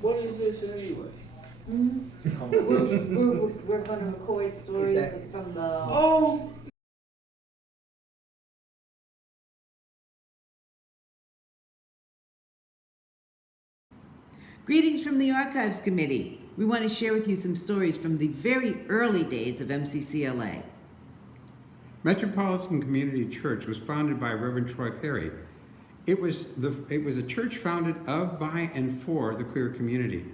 What is this anyway? We're gonna record stories that- from the. Oh, Greetings from the Archives Committee. We want to share with you some stories from the very early days of MCCLA. Metropolitan Community Church was founded by Reverend Troy Perry. It was a church founded of, by, and for the queer community.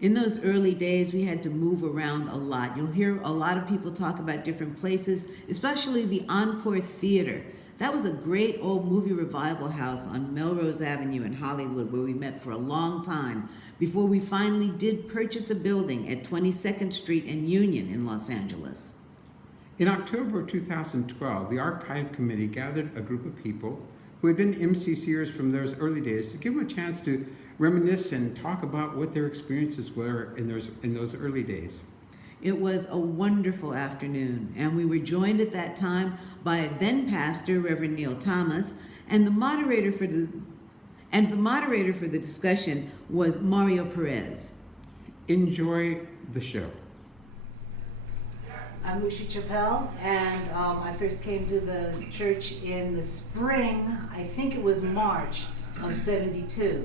In those early days, we had to move around a lot. You'll hear a lot of people talk about different places, especially the Encore Theater. That was a great old movie revival house on Melrose Avenue in Hollywood where we met for a long time before we finally did purchase a building at 22nd Street and Union in Los Angeles. In October 2012, the Archive Committee gathered a group of people who had been MCCers from those early days to give them a chance to reminisce and talk about what their experiences were in those early days. It was a wonderful afternoon, and we were joined at that time by then pastor Reverend Neil Thomas, and the moderator for the discussion was Mario Perez. Enjoy the show. I'm Lucy Chappelle, and I first came to the church in the spring, I think it was March of '72.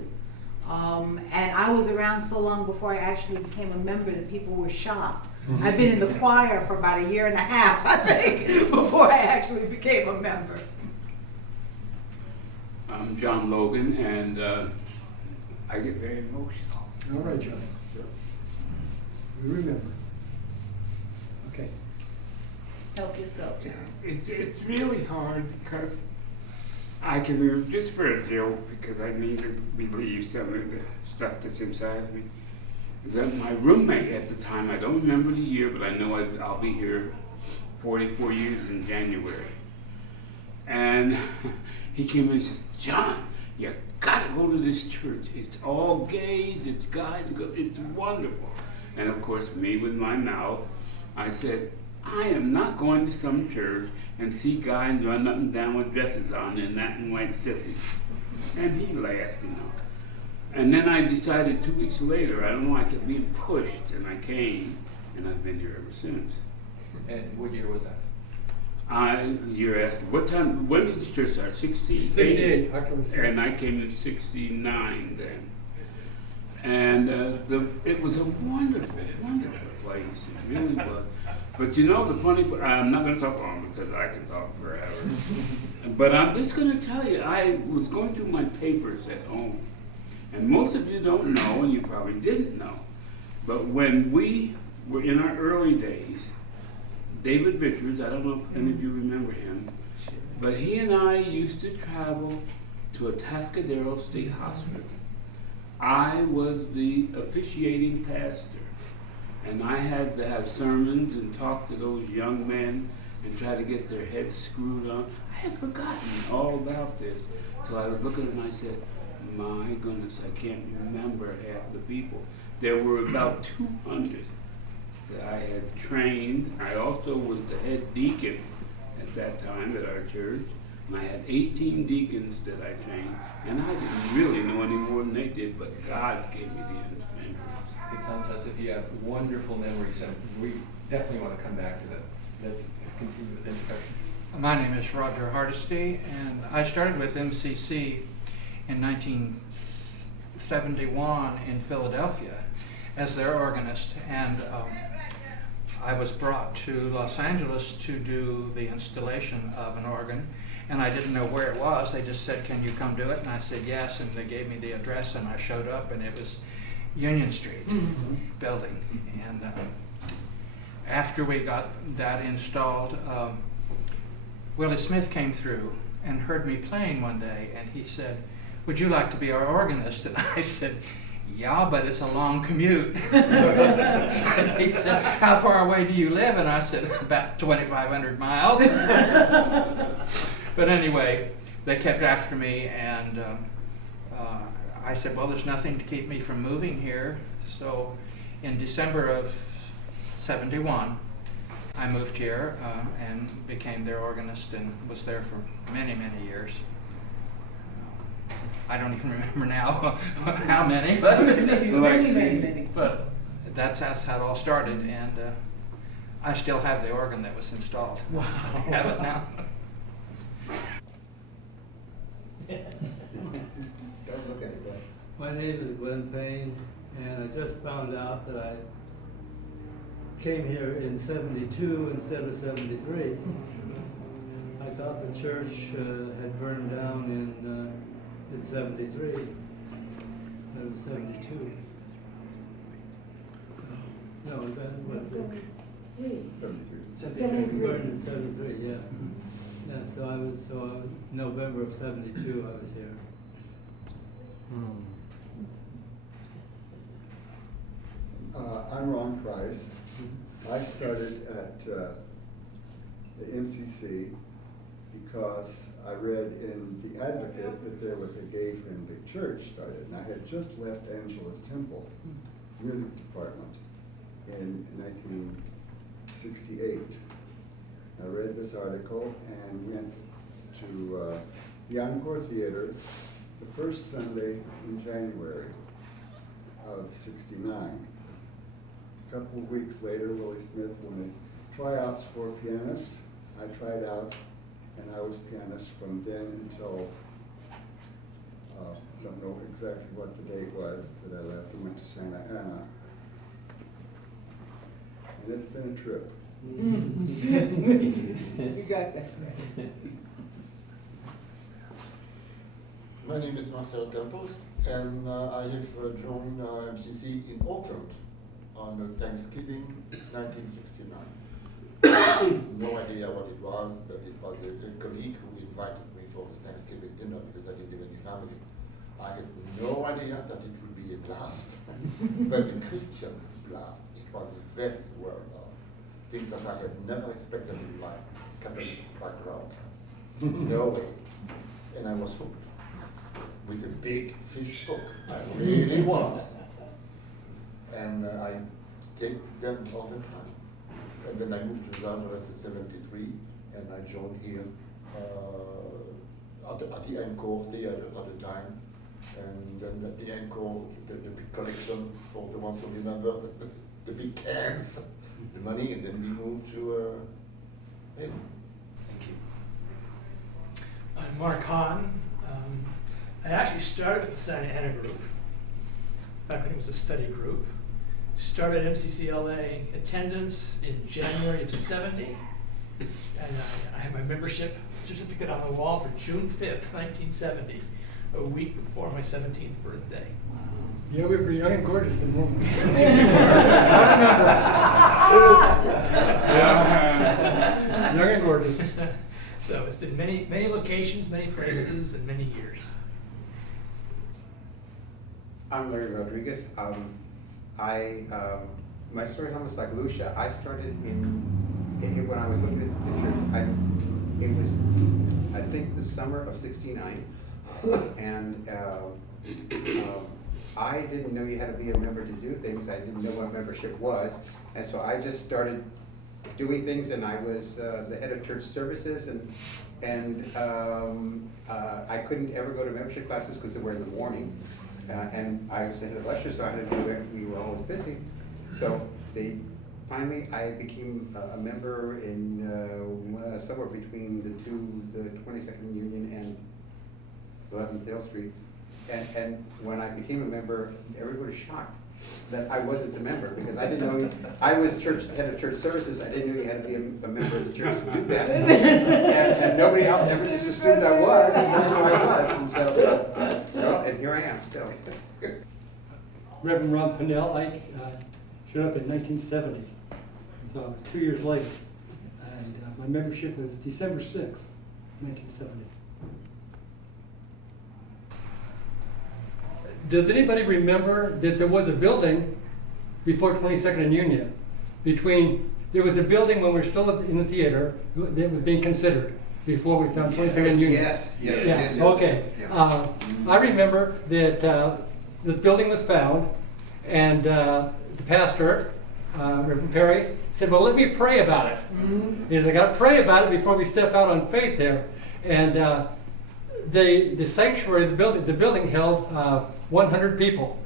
And I was around so long before I actually became a member that people were shocked. I've been in the choir for about a year and a half, I think, before I actually became a member. I'm John Logan, and I get very emotional. All right, John. We remember. Okay. Help yourself, John. It's really hard because I can remember, just for a joke, because I need to believe some of the stuff that's inside of me. That my roommate at the time, I don't remember the year, but I know I'll be here 44 years in January. And he came in and says, "John, you gotta go to this church. It's all gays, it's guys, it's wonderful." And of course, me with my mouth, I said, "I am not going to some church and see guys run up and down with dresses on and acting like sissies." And he laughed, you know. And then I decided 2 weeks later, I don't know, I kept being pushed, and I came, and I've been here ever since. And what year was that? You're asking, what time, when did the church start? 68? 68, October 6th. And I came in 69 then. And it was a wonderful, wonderful place, it really was. But you know, the funny, I'm not going to talk long because I can talk forever. But I'm just going to tell you, I was going through my papers at home. And most of you don't know, and you probably didn't know, but when we were in our early days, David Richards, I don't know if any of you remember him, but he and I used to travel to Atascadero State Hospital. I was the officiating pastor, and I had to have sermons and talk to those young men and try to get their heads screwed on. I had forgotten all about this till I was looking at it and I said, "My goodness, I can't remember half the people." There were about 200 that I had trained. I also was the head deacon at that time at our church, and I had 18 deacons that I trained, and I didn't really know any more than they did, but God gave me the influence. It sounds as if you have wonderful memories, and we definitely want to come back to that. Let's continue with the introduction. My name is Roger Hardesty, and I started with MCC in 1971 in Philadelphia as their organist, and I was brought to Los Angeles to do the installation of an organ, and I didn't know where it was. They just said, "Can you come do it?" And I said yes, and they gave me the address, and I showed up, and it was Union Street building. And after we got that installed, Willie Smith came through and heard me playing one day, and he said, "Would you like to be our organist?" And I said, "Yeah, but it's a long commute." And he said, "How far away do you live?" And I said, "About 2,500 miles." But anyway, they kept after me, and I said, "Well, there's nothing to keep me from moving here." So in December of '71, I moved here and became their organist and was there for many, many years. I don't even remember now how many, but but that's how it all started, and I still have the organ that was installed. Wow. I have it now. Don't look at it, but My name is Glenn Payne, and I just found out that I came here in '72 instead of '73. I thought the church had burned down in '73. It was '72. No, that was it. Burned in '73, yeah. Yeah, so I was November of '72. I was here. I'm Ron Price. I started at the MCC because I read in The Advocate that there was a gay-friendly church started, and I had just left Angela's Temple music department in 1968. I read this article and went to the Encore Theater the first Sunday in January of '69. A couple of weeks later, Willie Smith wanted tryouts for pianist. I tried out, and I was pianist from then until, I don't know exactly what the date was that I left and went to Santa Ana. And it's been a trip. You got that. My name is Marcel Campos, and I have joined MCC in Auckland on Thanksgiving 1969. No idea what it was, but it was a colleague who invited me for the Thanksgiving dinner because I didn't have any family. I had no idea that it would be a blast, but a Christian blast. It was very well done. Things that I had never expected in my Catholic background. No way. And I was hooked with a big fish hook. I really was. And I stayed with them all the time. And then I moved to Los Angeles in '73, and I joined here at the Encore Theater at the time. And then at the Encore, the big collection, for the ones who remember, the big cans, the money, and then we moved to Haven. thank you. I'm Mark Hahn. I actually started with the Santa Ana group, back when it was a study group. Started MCC LA attendance in January of '70, and I had my membership certificate on the wall for June 5th, 1970, a week before my 17th birthday. Yeah, we were young and gorgeous then, weren't we? Young and gorgeous. So it's been many locations, many places, and many years. I'm Larry Rodriguez. My story is almost like Lucia. I started when I was looking at the pictures. It was, I think, the summer of '69, and I didn't know you had to be a member to do things. I didn't know what membership was, and so I just started doing things. And I was the head of church services, and I couldn't ever go to membership classes because they were in the morning. And I was the head of lecture, so I had to do it. We were always busy. So finally, I became a member in somewhere between the 22nd Union and 11th Dale Street. And when I became a member, everybody was shocked that I wasn't a member, because I didn't know, I was head of church services. I didn't know you had to be a member of the church to do that. And nobody else ever just assumed I was, and that's who I was. And so, and here I am still. Reverend Ron Pinnell, I showed up in 1970, so I was 2 years late. And my membership was December 6th, 1970. Does anybody remember that there was a building before 22nd and Union? There was a building when we were still in the theater that was being considered before we found 22nd and Union. Yes. Okay. Yeah. I remember that this building was found, and the pastor, Reverend Perry, said, "Well, let me pray about it." He said, "I got to pray about it before we step out on faith there." And the sanctuary, the building held 100 people.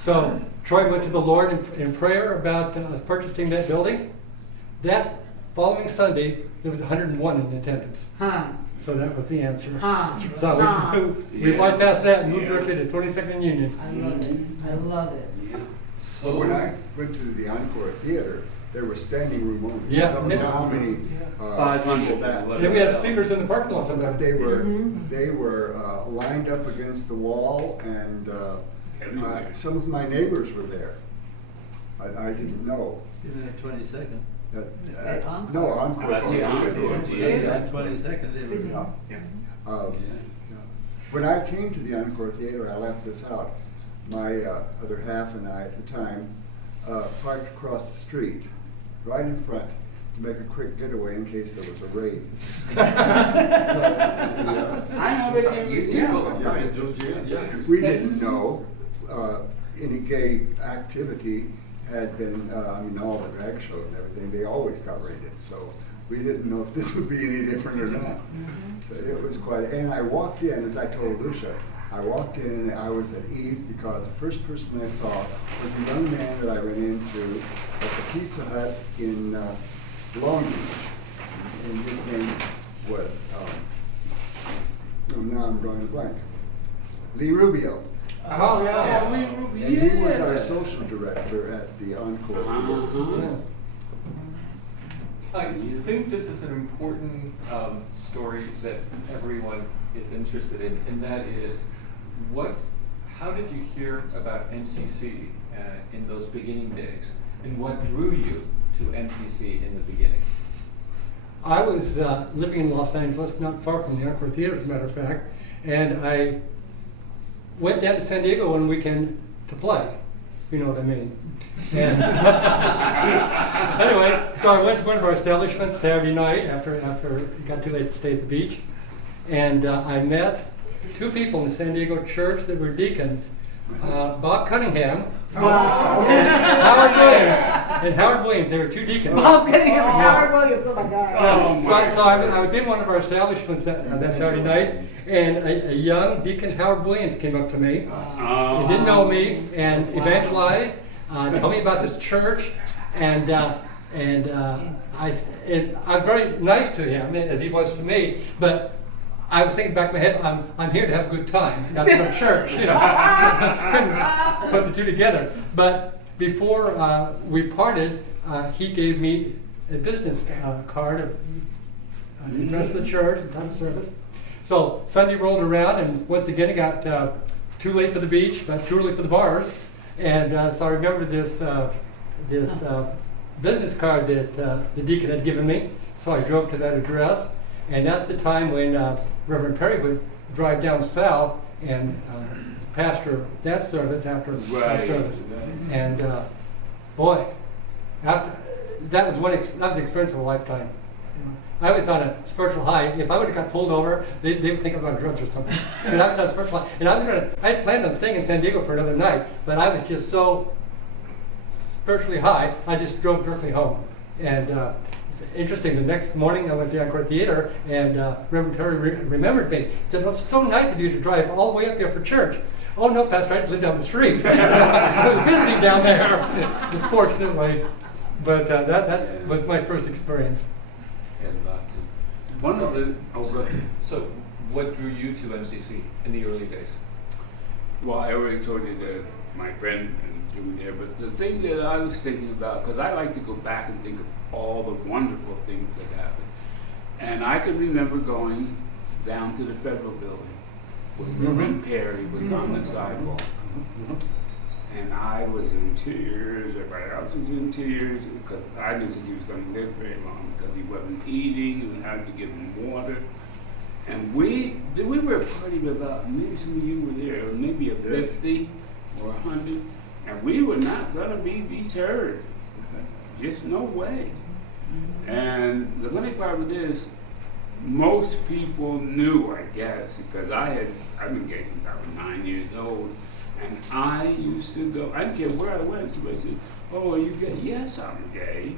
So Troy went to the Lord in prayer about us purchasing that building. That following Sunday, there was 101 in attendance. Huh. So that was the answer. Huh. So we Yeah. bypassed that and moved directly to 22nd and Union. I love it. I love it. So when I went to the Encore Theater, there was standing room only. Yeah. I don't know how many 500 people that. Then we had speakers in the parking lot But sometimes. they were lined up against the wall, and Everywhere. some of my neighbors were there. I didn't know. Even at 22nd. At Encore? No, Encore. Oh, that's the Encore Theater. At 22nd, they were. When I came to the Encore Theater, I left this out. My other half and I, at the time, parked across the street, right in front, to make a quick getaway in case there was a raid. I know they can Yeah, in those years, yes. We didn't know any gay activity had been, all the drag shows and everything, they always got raided. So we didn't know if this would be any different or not. So it was quite, and I walked in, as I told Lucia, I walked in and I was at ease because the first person I saw was a young man that I ran into at the Pizza Hut in Long Beach. And his name was, now I'm drawing a blank, Lee Rubio. Oh, yeah. And he was our social director at the Encore Theater. I think this is an important story that everyone is interested in, and that is, how did you hear about MCC in those beginning days, and what drew you to MCC in the beginning? I was living in Los Angeles, not far from the Encore Theater, as a matter of fact, and I went down to San Diego one weekend to play, if you know what I mean. And anyway, so I went to one of our establishments Saturday night after it got too late to stay at the beach, and I met two people in the San Diego church that were deacons, Bob Cunningham and Howard Williams. And Howard Williams, they were two deacons. Bob Cunningham and Howard Williams, oh my God. So I was in one of our establishments that Saturday night, and a young deacon, Howard Williams, came up to me. He didn't know me, and evangelized, told me about this church, and I'm very nice to him, as he was to me, but I was thinking back in my head, I'm here to have a good time, not to go to church, Couldn't put the two together. But before we parted, he gave me a business card of address of the church and time of service. So Sunday rolled around, and once again it got too late for the beach, but too early for the bars. And so I remember this business card that the deacon had given me. So I drove to that address, and that's the time when Reverend Perry would drive down south and pastor that service after that service. And boy, that was the experience of a lifetime. I was on a spiritual high. If I would have got pulled over, they would think I was on drugs or something. Because I was on a spiritual high. And I had planned on staying in San Diego for another night, but I was just so spiritually high, I just drove directly home. And it's interesting, the next morning I went to the Encore Theater, and Reverend Perry remembered me. He said, "Well, it's so nice of you to drive all the way up here for church." "Oh no, Pastor, I just live down the street." I was visiting down there, unfortunately. But that was my first experience. One of the, So, what drew you to MCC in the early days? well, I already told you that my friend drew me there, but the thing that I was thinking about, because I like to go back and think of all the wonderful things that happened. And I can remember going down to the federal building when Reverend Perry was on the sidewalk. And I was in tears, everybody else was in tears, because I didn't think he was going to live very long, because he wasn't eating, and I had to give him water. And we were a party of about, maybe some of you were there, maybe a 50 or 100, and we were not going to be deterred. Just no way. And the funny part of it is, most people knew, I guess, because I've been gay since I was 9 years old. And I used to go, I didn't care where I went, somebody said, "Oh, are you gay?" "Yes, I'm gay."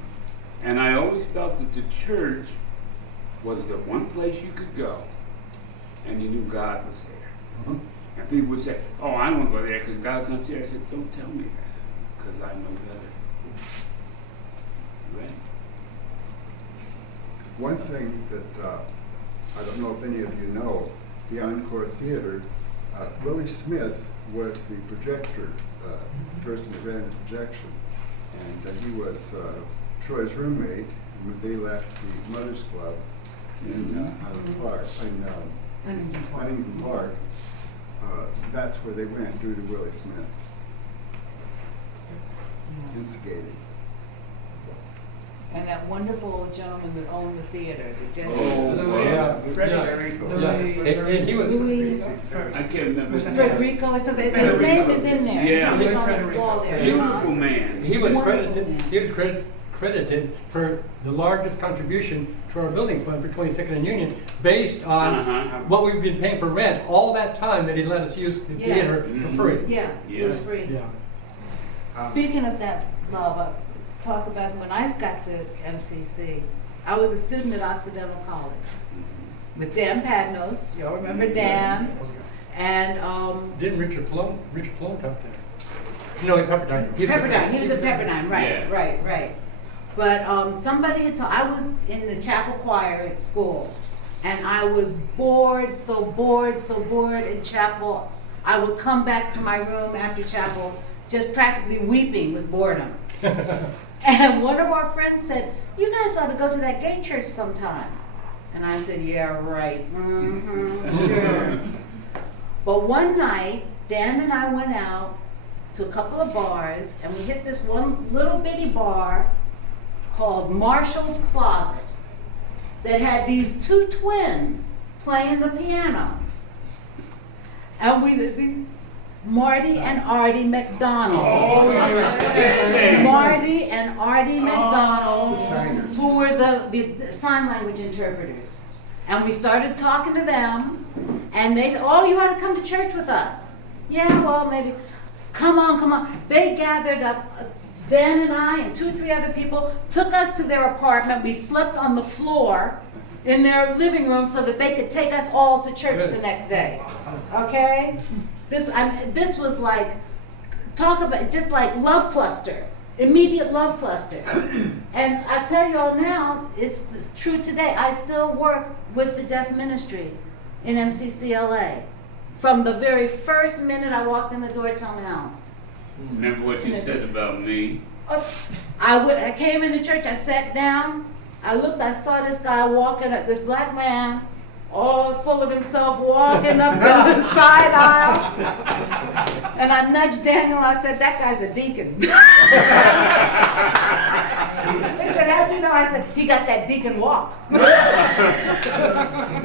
And I always felt that the church was the one place you could go and you knew God was there. Mhm. And people would say, "Oh, I don't want to go there because God's not there." I said, "Don't tell me that, because I know better." Right? One thing that I don't know if any of you know, the Encore Theater, Willie Smith was the projector, person that ran the projection. And he was Troy's roommate when they left the Mothers Club in Highland Park, in Huntington Park. That's where they went, due to Willie Smith instigating. And that wonderful gentleman that owned the theater, that just. Oh, Yeah. Freddie. Yeah. And he was. Louis, I can't remember his name. Federico or something, his name is in there. Yeah. His name is on the wall there. Beautiful man. He was Wonderful credited. man. He was credited for the largest contribution to our building fund for 22nd and Union, based on Uh-huh. what we've been paying for rent all that time that he let us use the Yeah. theater for free. Yeah, it was Yeah. free. Yeah. Speaking of that, love, talk about when I got to MCC, I was a student at Occidental College with Dan Padnos, you'll remember Dan, and Didn't Richard Plum taught there? No, he Pepperdine. Pepperdine, he was at Pepperdine, Yeah. right. But somebody had told, I was in the chapel choir at school, and I was bored, so bored in chapel. I would come back to my room after chapel just practically weeping with boredom. And one of our friends said, "You guys ought to go to that gay church sometime." And I said, "Yeah, right. Sure." But one night, Dan and I went out to a couple of bars, and we hit this one little bitty bar called Marshall's Closet that had these two twins playing the piano. And we Marty and Artie McDonald. Oh, yeah. Marty and Artie McDonald, The signers. who were the sign language interpreters. And we started talking to them, and they said, "Oh, you ought to come to church with us." "Yeah, well, maybe." Come on. They gathered up, Dan and I and 2 or 3 other people, took us to their apartment. We slept on the floor in their living room so that they could take us all to church the next day. Okay? This was like, talk about, just like love cluster, immediate love cluster. And I tell you all now, it's true today. I still work with the deaf ministry in MCC LA. From the very first minute I walked in the door till now. Remember what you said about me? I came into church, I sat down, I looked, I saw this guy walking, this black man, all full of himself, walking up the side aisle. And I nudged Daniel and I said, "That guy's a deacon." He said, "How'd you know?" I said, "He got that deacon walk."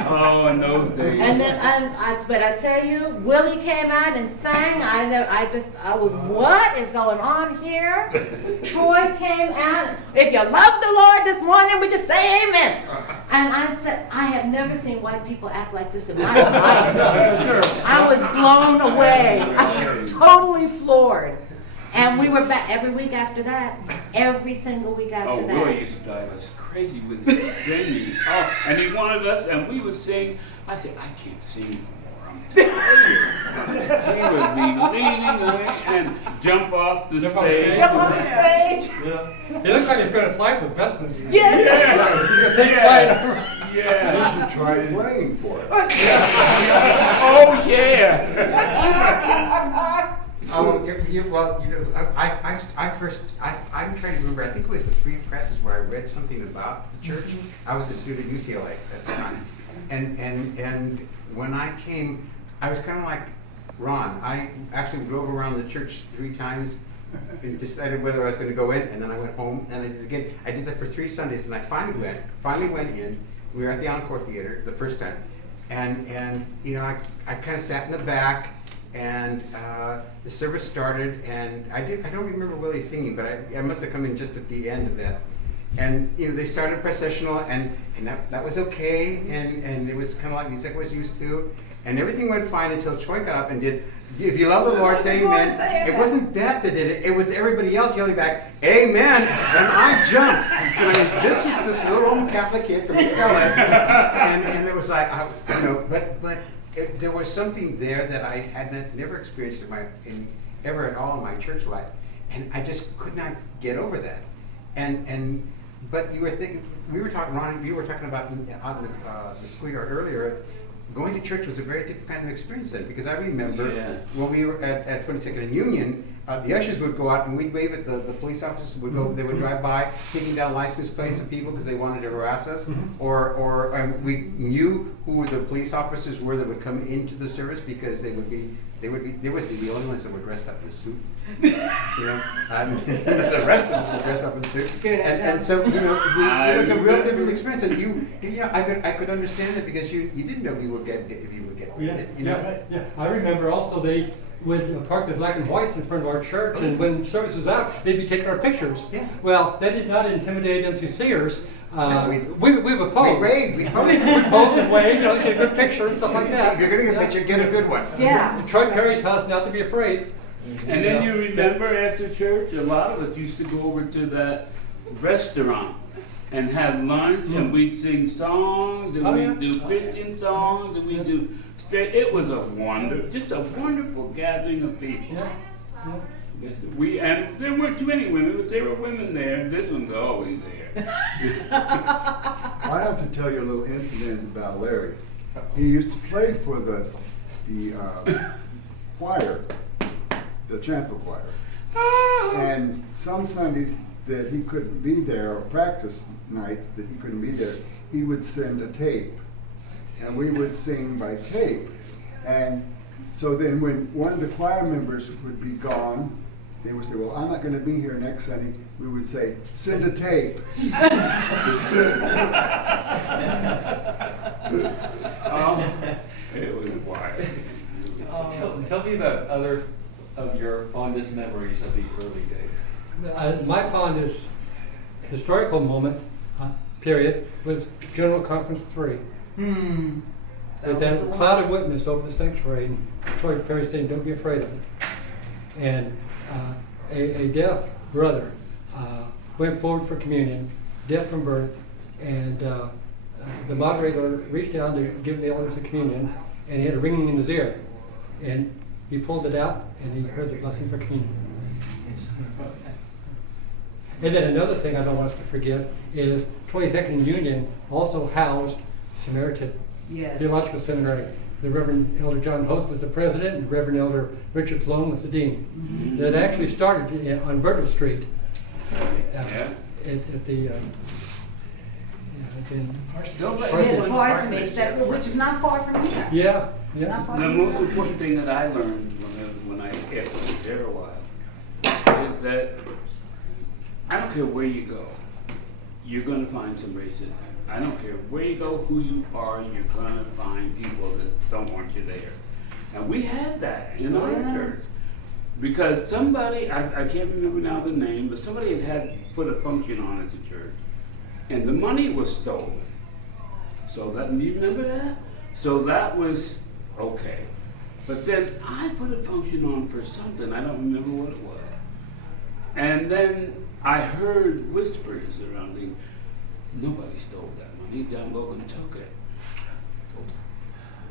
Oh, in those days. And then but I tell you, Willie came out and sang. I was, what is going on here? Troy came out. "If you love the Lord this morning, we just say amen." And I said, I have never seen white people act like this in my life. I was blown away. I was totally floored. And we were back every week after that. Every single week after Oh, that. Roy used to drive us crazy with his singing. Oh, and he wanted us, and we would sing. I said, "I can't sing no more. I'm tired." We would be leaning away and jump off the stage. Jump on the stage. He looked like he was going to fly for vestments. Yes. He's going to take flight. Yeah. You should try playing for it. Oh, yeah. I'm trying to remember, I think it was the Free Press is where I read something about the church. I was a student at UCLA at the time. And when I came, I was kind of like Ron. I actually drove around the church 3 times and decided whether I was going to go in, and then I went home, and I did it again. I did that for 3 Sundays, and I finally went in. We were at the Encore Theater the first time, and you know, I kind of sat in the back, and the service started, and I don't remember Willie singing, but I must have come in just at the end of that. you know, they started processional, and that was okay, and it was kind of like music I was used to, and everything went fine until Troy got up and did, "If you love the Lord, say amen." It wasn't that did it, it was everybody else yelling back, "Amen," and I jumped. And I mean, this was this little Roman Catholic kid from East LA, and it was like, you know, but there was something there that I had never experienced ever at all in my church life, and I just could not get over that. But you were thinking, Ron, you were talking about out in the schoolyard earlier. Going to church was a very different kind of experience then, because I remember when we were at 22nd and Union, the ushers would go out and we'd wave at the police officers would go, they would drive by, taking down license plates of people because they wanted to harass us, or we knew who the police officers were that would come into the service because they would be the only ones that were dressed up in a suit. You know, the rest of us were dressed up in a suit, and so you know, it was a real different experience. And I could understand it because you didn't know if you would get it. You know? Yeah. I remember also they would park the black and whites in front of our church, and when service was out, they'd be taking our pictures. Yeah. Well, that did not intimidate MCCers. We would pose. We pose. We'd pose and wave, you know, get a good picture and stuff like that. If you're going to get a picture, get a good one. Yeah. Troy Perry taught us not to be afraid. And then you remember after church, a lot of us used to go over to that restaurant and have lunch, and we'd sing songs, and we'd do Christian songs, and we'd do straight. It was just a wonderful gathering of people. Yeah. Yes, and there weren't too many women, but there were women there, and this one's always there. I have to tell you a little incident about Larry. He used to play for the choir, the chancel choir. And some Sundays that he couldn't be there, or practice nights that he couldn't be there, he would send a tape. And we would sing by tape. And so then when one of the choir members would be gone, they would say, "Well, I'm not going to be here next Sunday." We would say, "Send a tape." It was wild. Tell me about other of your fondest memories of the early days. My fondest historical moment, period, was General Conference 3. With that cloud of witness over the sanctuary, and Troy Perry saying, "Don't be afraid of it." And a deaf brother went forward for communion, deaf from birth, and the moderator reached down to give the elements of communion, and he had a ringing in his ear. And he pulled it out, and he heard the blessing for communion. And then another thing I don't want us to forget is 22nd Union also housed Samaritan Theological Seminary. The Reverend Elder John Host was the president, and Reverend Elder Richard Plone was the dean. It actually started on Bertle Street at the the parsonage, which is not far from here. Yeah. Not far The from most here. important thing that I learned when I was there a while is that I don't care where you go, you're going to find some racism. I don't care where you go, who you are, you're going to find people that don't want you there. And we had that in our church. Because somebody, I can't remember now the name, but somebody had put a function on as a church. And the money was stolen. So do you remember that? So that was okay. But then I put a function on for something, I don't remember what it was. And then I heard whispers around me, nobody stole that money, John Logan took it.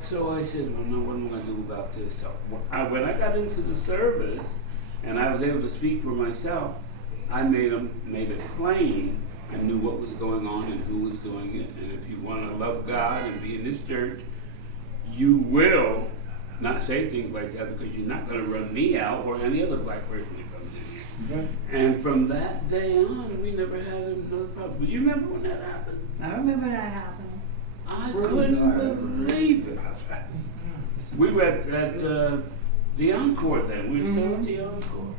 So I said, well, no, what am I going to do about this? So when I got into the service and I was able to speak for myself, I made it plain and knew what was going on and who was doing it. And if you want to love God and be in this church, you will not say things like that because you're not going to run me out or any other black person that comes in here. And from that day on, we never had another problem. But you remember when that happened? I remember that happened. I couldn't believe it. We were at the Encore then. We were still at the Encore.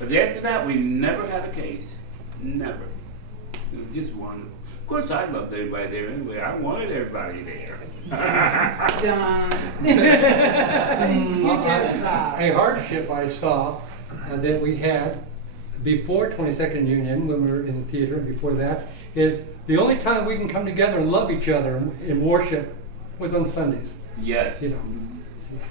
But after that, we never had a case. Never. It was just wonderful. Of course, I loved everybody there anyway. I wanted everybody there. John. You just a hardship I saw that we had before 22nd Union, when we were in the theater, and before that, is the only time we can come together and love each other in worship was on Sundays. Yes. You know.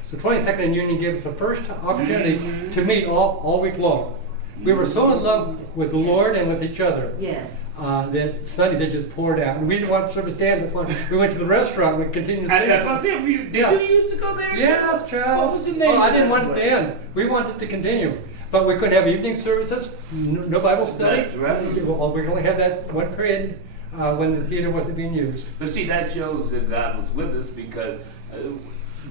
So 22nd and Union gave us the first opportunity to meet all week long. We were so in love with the Lord and with each other Yes. that Sundays they just poured out. And we didn't want service to end. That's why we went to the restaurant and we continued to And sing. that's what I'm saying. Did Yeah. you used to go there? Yes, child. What was the name? Oh, I of didn't that want it place? to end. We wanted it to continue. But we couldn't have evening services, no Bible study. That's right. We could only have that one period when the theater wasn't being used. But see, that shows that God was with us because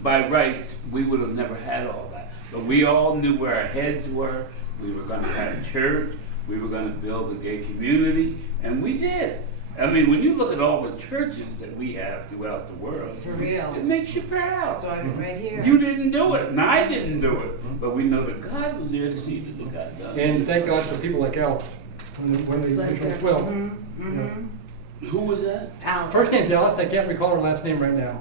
by rights, we would have never had all that. But we all knew where our heads were. We were going to have a church. We were going to build a gay community. And we did. I mean, when you look at all the churches that we have throughout the world, For real. it makes you proud. Started right here. You didn't do it, and I didn't do it. But we know that God was there to see that it got done. And thank God for people like Alice when we Bless became her. 12. Mm-hmm. Who was that? Alice. First name's Alice. I can't recall her last name right now.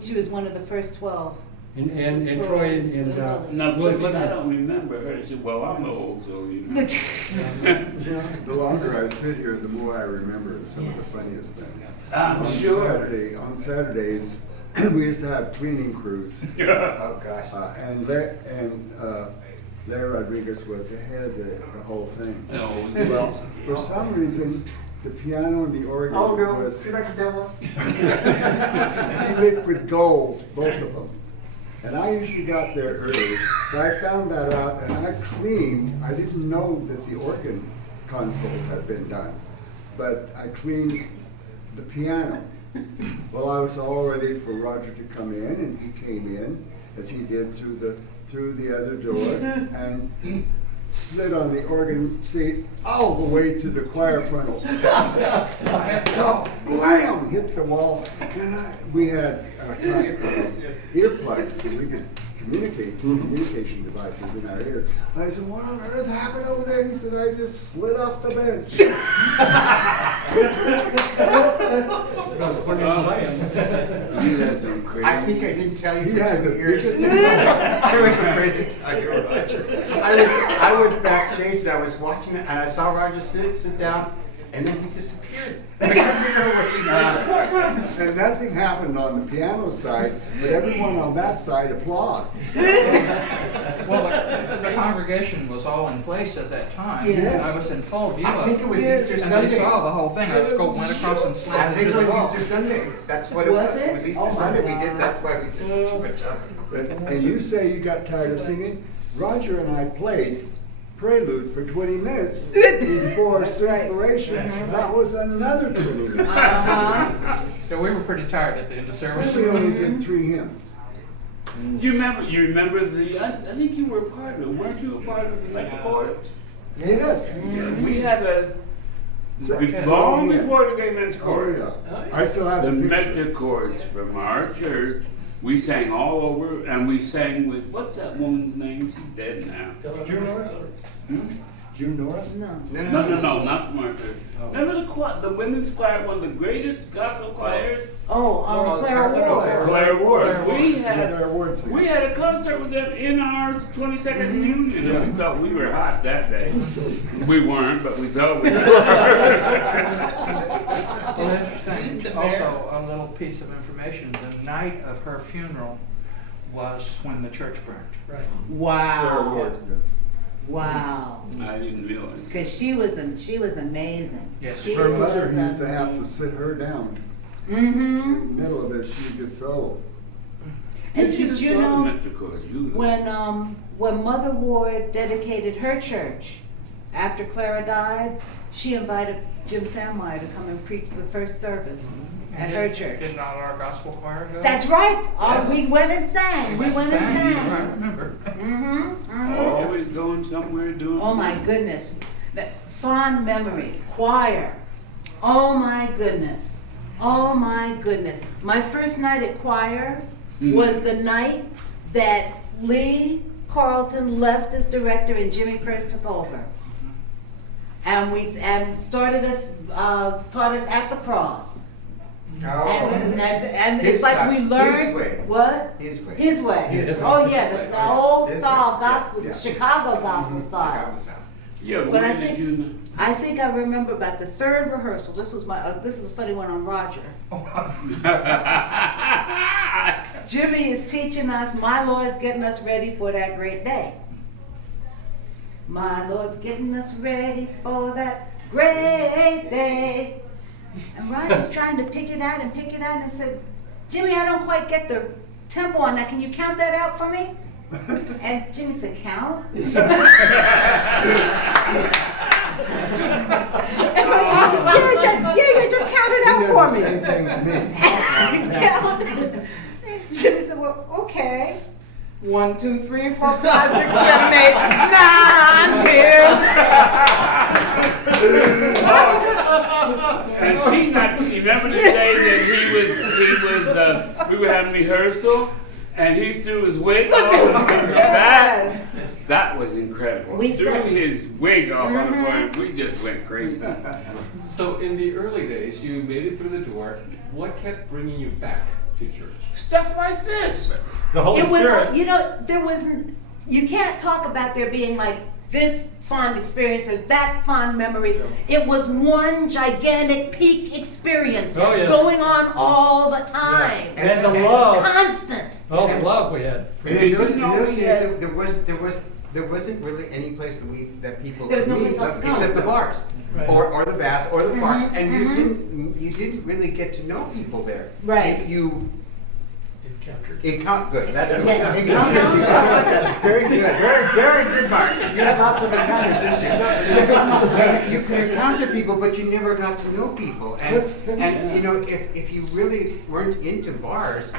She was one of the first 12. And Troy and No, Willie but I Clinton. don't remember her. She said, well, I'm old, so you know. The longer I sit here, the more I remember some of the funniest things. I'm sure. On Saturdays, we used to have cleaning crews. Oh, gosh. And Larry Rodriguez was the head of the whole thing. No, Well, for some reason, the piano and the organ was liquid gold, both of them. And I usually got there early, so I found that out and I cleaned. I didn't know that the organ console had been done, but I cleaned the piano. Well, I was all ready for Roger to come in, and he came in, as he did through the other door, and slid on the organ seat all the way to the choir frontal. Blam! Hit the wall. And we had earplugs, so we could communication devices in our ear. I said, what on earth happened over there? He said, I just slid off the bench. You had some crazy. I think I didn't tell you He for had 2 the years. biggest- I was afraid to tell you, Roger. I was backstage and I was watching it and I saw Roger sit down and then he disappeared. I couldn't figure out where he was. And nothing happened on the piano side, but everyone on that side applauded. Well, the congregation was all in place at that time. Yes. I was in full view I of think it. it was Yes. Easter And Sunday. they saw the whole thing. I just went across and I slammed think it into the was wall. Easter Sunday. That's what it Was was. it? It was Easter Oh, my Sunday. We God. did. That's why we did such a good job. And you say you got tired of singing? Roger and I played Prelude for 20 minutes before That's right. Inspiration. That was another 20 minutes. Uh-huh. So we were pretty tired at the end of service. We only did 3 hymns. You remember the, I think you were a part of it. Weren't you a part of the Metro Chorus? Yes. We had a, So- long Oh, yeah. before the Gay Men's Oh, Chorus. yeah. I still have The the picture. Metro Chorus from our church. We sang all over, and we sang with, what's that woman's name? She's dead now. June Norris? Hmm? June Norris? No. No, not from our church. Remember the women's choir, one of the greatest gospel choirs? Oh, Clara Ward. Claire Ward. Claire Ward sings. We had a concert with them in our 22nd Union, and we thought we were hot that day. We weren't, but we thought we were. Well, interesting. Also, a little piece of information, the night of her funeral was when the church burned. Right. Claire Wow. Ward. Wow. I didn't realize. Because she was amazing. Yes. She Her mother was used to have to amazing. sit her down. Mm-hmm. In the middle of it, she'd get so. And should did have you saw the know Metro Chorus. You- when Mother Ward dedicated her church after Clara died, she invited Jim Sammeyer to come and preach the first service at her church. Did not our gospel choir go? That's right. Yes. We went and sang. We went and I sang. remember. Mm-hmm. Always going somewhere doing Oh my something. goodness. Fond memories. Choir. Oh my goodness. Oh my goodness. My first night at choir was the night that Lee Carlton left as director and Jimmy first took over. And started us, taught us at the cross. Oh. And His it's like style. we His learned way. what? His way. His way. His way. Oh yeah, the old His style way. gospel, Yeah. Chicago gospel style. Chicago style. Yeah, but But I when did think, you? I think I remember about the third rehearsal, this was this is a funny one on Roger. Jimmy is teaching us, my Lord's getting us ready for that great day. My Lord's getting us ready for that great day. And Roger's trying to pick it out and said, Jimmy, I don't quite get the tempo on that. Can you count that out for me? And Jimmy said, count? And Roger, yeah, just count it out for me. Same thing to me. Count. And Jimmy said, well, okay. 1, 2, 3, 4, 5, 6, 7, 8, 9, 10. And Peanut, remember the day that we were having rehearsal, and he threw his wig off? That was incredible. We Threw said- his wig off on the board. We just went crazy. So in the early days, you made it through the door. What kept bringing you back to church? Stuff like this. The Holy It was, Spirit. you know, there wasn't, you can't talk about there being like this fond experience or that fond memory. It was one gigantic peak experience Oh, yeah. going on all the time. And the love. Constant. Oh, the love we had. And in those we years, had- there wasn't really any place that people There was no could place meet else to go. except the bars, Right. or the baths, or the parks, and mhm. you didn't really get to know people there. Right. You Encountered. good. That's good. Yes. Encountered people. I like that. Very good. Very good, Mark. You had lots of encounters, didn't you? You could encounter people, but you never got to know people. And you know, if you really weren't into bars,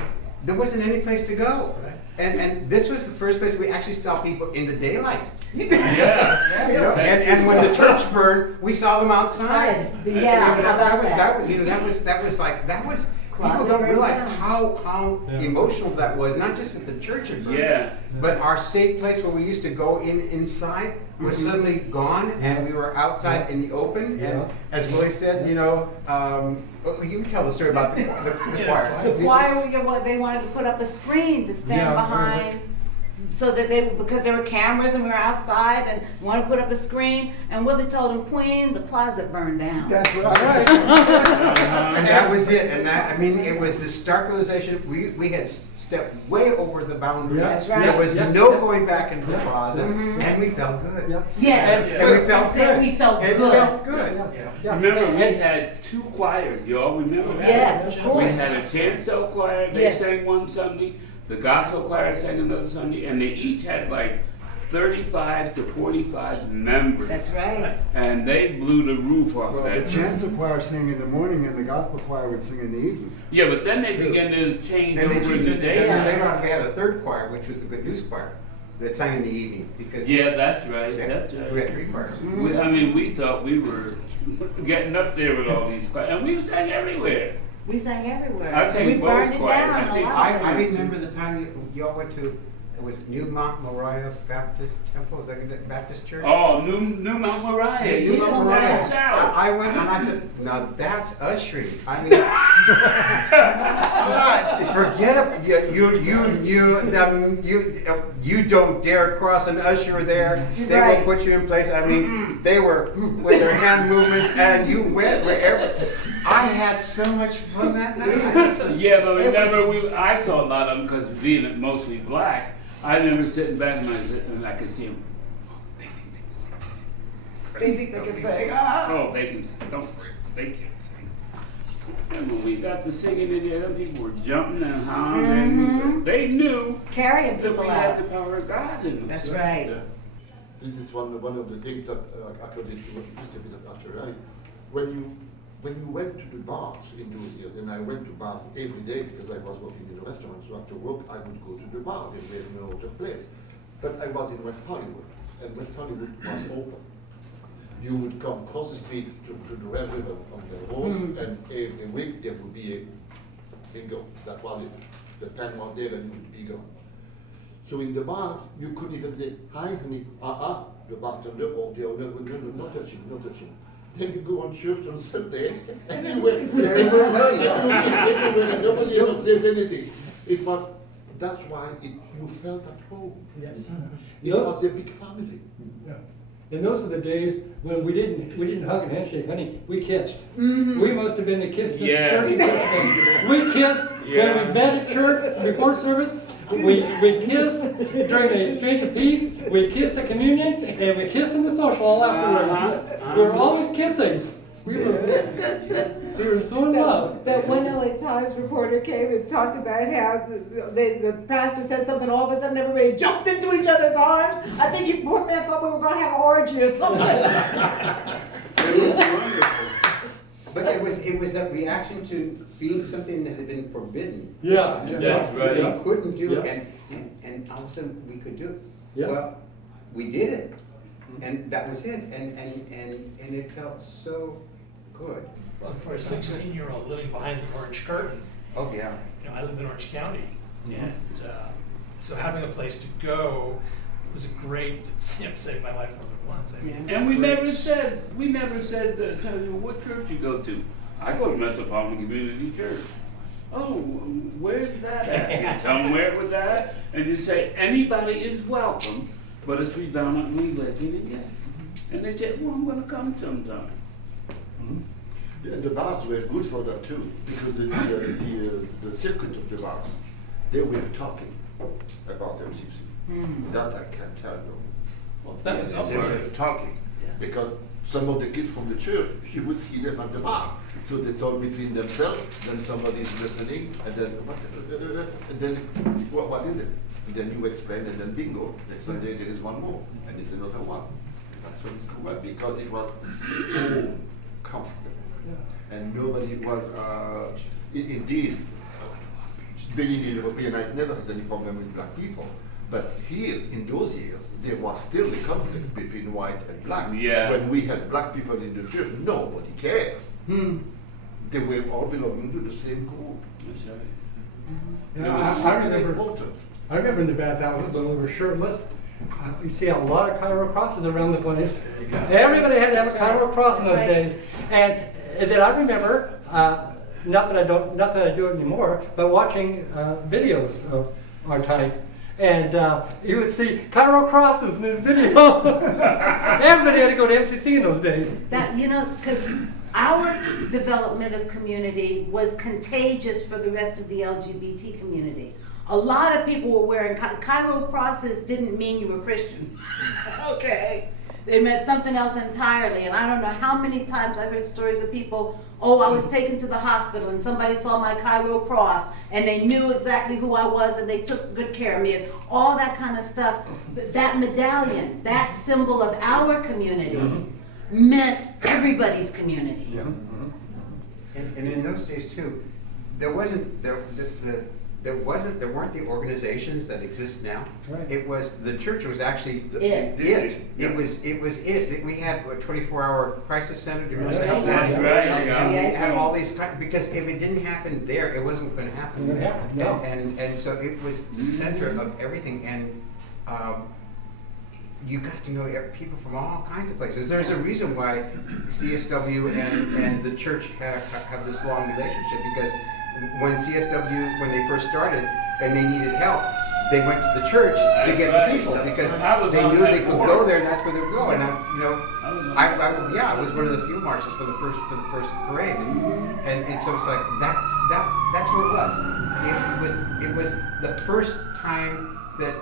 there wasn't any place to go. Right. And this was the first place we actually saw people in the daylight. Yeah. You know? And when the church burned, we saw them outside. Yeah, how about that? That was. People Closet don't burned realize down. how Yeah. emotional that was. Not just at the church had burned, Yeah. but our safe place where we used to go inside was suddenly gone, and we were outside in the open. Yeah. And as Willie said, you know, you tell the story about the choir. The choir, they wanted to put up a screen to stand Yeah, behind, so that because there were cameras and we were outside and wanted to put up a screen. And Willie told him, Queen, the closet burned down. That's right. And that was it. And that, I mean, it was this stark realization. We had stepped way over the boundary. Yeah. That's right. There was Yeah. no Yeah. going back into the Yeah. closet, and we felt good. Yeah. Yes. And we felt That's it, good. we felt It good. felt good. Yeah. Remember, we had 2 choirs. You all remember that? Yes, of We course. had a chancel choir. They Yes. sang one Sunday. The gospel choir sang another Sunday, and they each had like 35 to 45 members. That's right. And they blew the roof off Well, that the church. chancel choir sang in the morning and the gospel choir would sing in the evening. Yeah, but then they began to change And over then, in the and then day. later on, we had a third choir, which was the Good News Choir, that sang in the evening because Yeah, that's right. Yeah, That's we had right. 3 choirs. We thought we were getting up there with all these choirs, and we sang everywhere. We sang everywhere. I sang We both burned it choirs. down I a think- lot of I places. remember the time y'all went to, it was New Mount Moriah Baptist Temple, is that a Baptist church? Oh, New Mount Moriah. Yeah, New You Mount know Moriah. that south. I went and I said, now that's ushering. I mean, forget it. You don't dare cross an usher there. They Right. will put you in place. I mean, they were with their hand movements, and you went wherever. I had so much fun that night. Yeah, but remember, I saw a lot of them because being mostly black. I remember sitting back and I could see them. They think they can sing. Oh, they can sing. They can't sing. And when we got to singing in there, them people were jumping and hollering. They knew Carrying that we people had out. the power of God in us. That's right. Yeah. This is one of the things that according to what you said after I, when you went to the bars in those years, and I went to bars every day because I was working in a restaurant, so after work I would go to the bar, there was no other place. But I was in West Hollywood, and West Hollywood was open. You would come across the street to the Red River on the horse, and every week there would be a bingo. That was it. The pen was there and you would be gone. So in the bar, you couldn't even say, hi honey, the bartender or the owner would no touching, no touching. Then you go on church on Sunday, and you went everywhere, nobody ever says anything. That's why you felt at home. Yes. It was a big family. Yeah. And those were the days when we didn't hug and handshake, honey, we kissed. Mhm. We must have been the kiss Yeah. church. We kissed Yeah. when we met at church before service. We kissed during the exchange of peace. We kissed at communion, and we kissed in the social all afterwards. Uh-huh. We were always kissing. We were so in love. That one LA Times reporter came and talked about how the pastor said something, all of a sudden everybody jumped into each other's arms. I think he, poor man, thought we were gonna have an orgy or something. It was wonderful. But it was that reaction to being something that had been forbidden. Yeah. That's right. We couldn't do it, Yeah. and all of a sudden we could do it. Yeah. Well, we did it, and that was it, and it felt so good. Well, for a 16-year-old living behind the orange curtain, Oh, yeah. you know, I live in Orange County, and so having a place to go was a great, saved my life more than once. I mean, it was And we great. never said, tell you what church you go to. I go to Metropolitan Community Church. Oh, where's that at? You tell them where it was at, and you say, anybody is welcome, but it's predominantly Latin and gay. And they said, well, I'm gonna come sometime. Yeah, the bars were good for that too, because the circuit of the bars, they were talking about MCC. That I can tell you. Well, that was They also were talking, because some of the kids from the church, you would see them at the bar. So they talk between themselves, then somebody's listening, and then, what is it? And then you explain, and then bingo, next Sunday there is one more, and it's another one. That's what it's called, because it was all comfortable. And nobody was, indeed, being a European, I never had any problem with black people. But here, in those years, there was still a conflict between white and black. Yeah. When we had black people in the church, nobody cared. They were all belonging to the same group. That's right. You It know, was I really remember. important. I remember in the bathhouses when we were shirtless, you see a lot of Cairo crosses around the place. Everybody had to have a Cairo cross in those That's right. days. And then I remember, not that I do it anymore, but watching videos of our type. And you would see Cairo crosses in this video. Everybody had to go to MCC in those days. That, you know, because our development of community was contagious for the rest of the LGBT community. A lot of people were wearing Cairo crosses. Didn't mean you were Christian. Okay, they meant something else entirely. And I don't know how many times I've heard stories of people, oh, I was taken to the hospital and somebody saw my Cairo cross and they knew exactly who I was and they took good care of me and all that kind of stuff. That medallion, that symbol of our community, meant everybody's community. Yeah. And in those days too, there weren't the organizations that exist now. Right. It was, the church was actually It. It was it. We had a 24-hour crisis center. Do you remember That's that? That's right, yeah. We Yes, had I all these because if it didn't happen there, it wasn't going to happen. It wouldn't happen, no. And so it was the center of everything, and you got to know people from all kinds of places. There's a reason why CSW and the church have this long relationship, because when CSW, when they first started and they needed help, they went to the church to get the people, because they knew they could go there and that's where they would go. And I was one of the field marshals for the first parade, and so it's like that's where it was. It was the first time that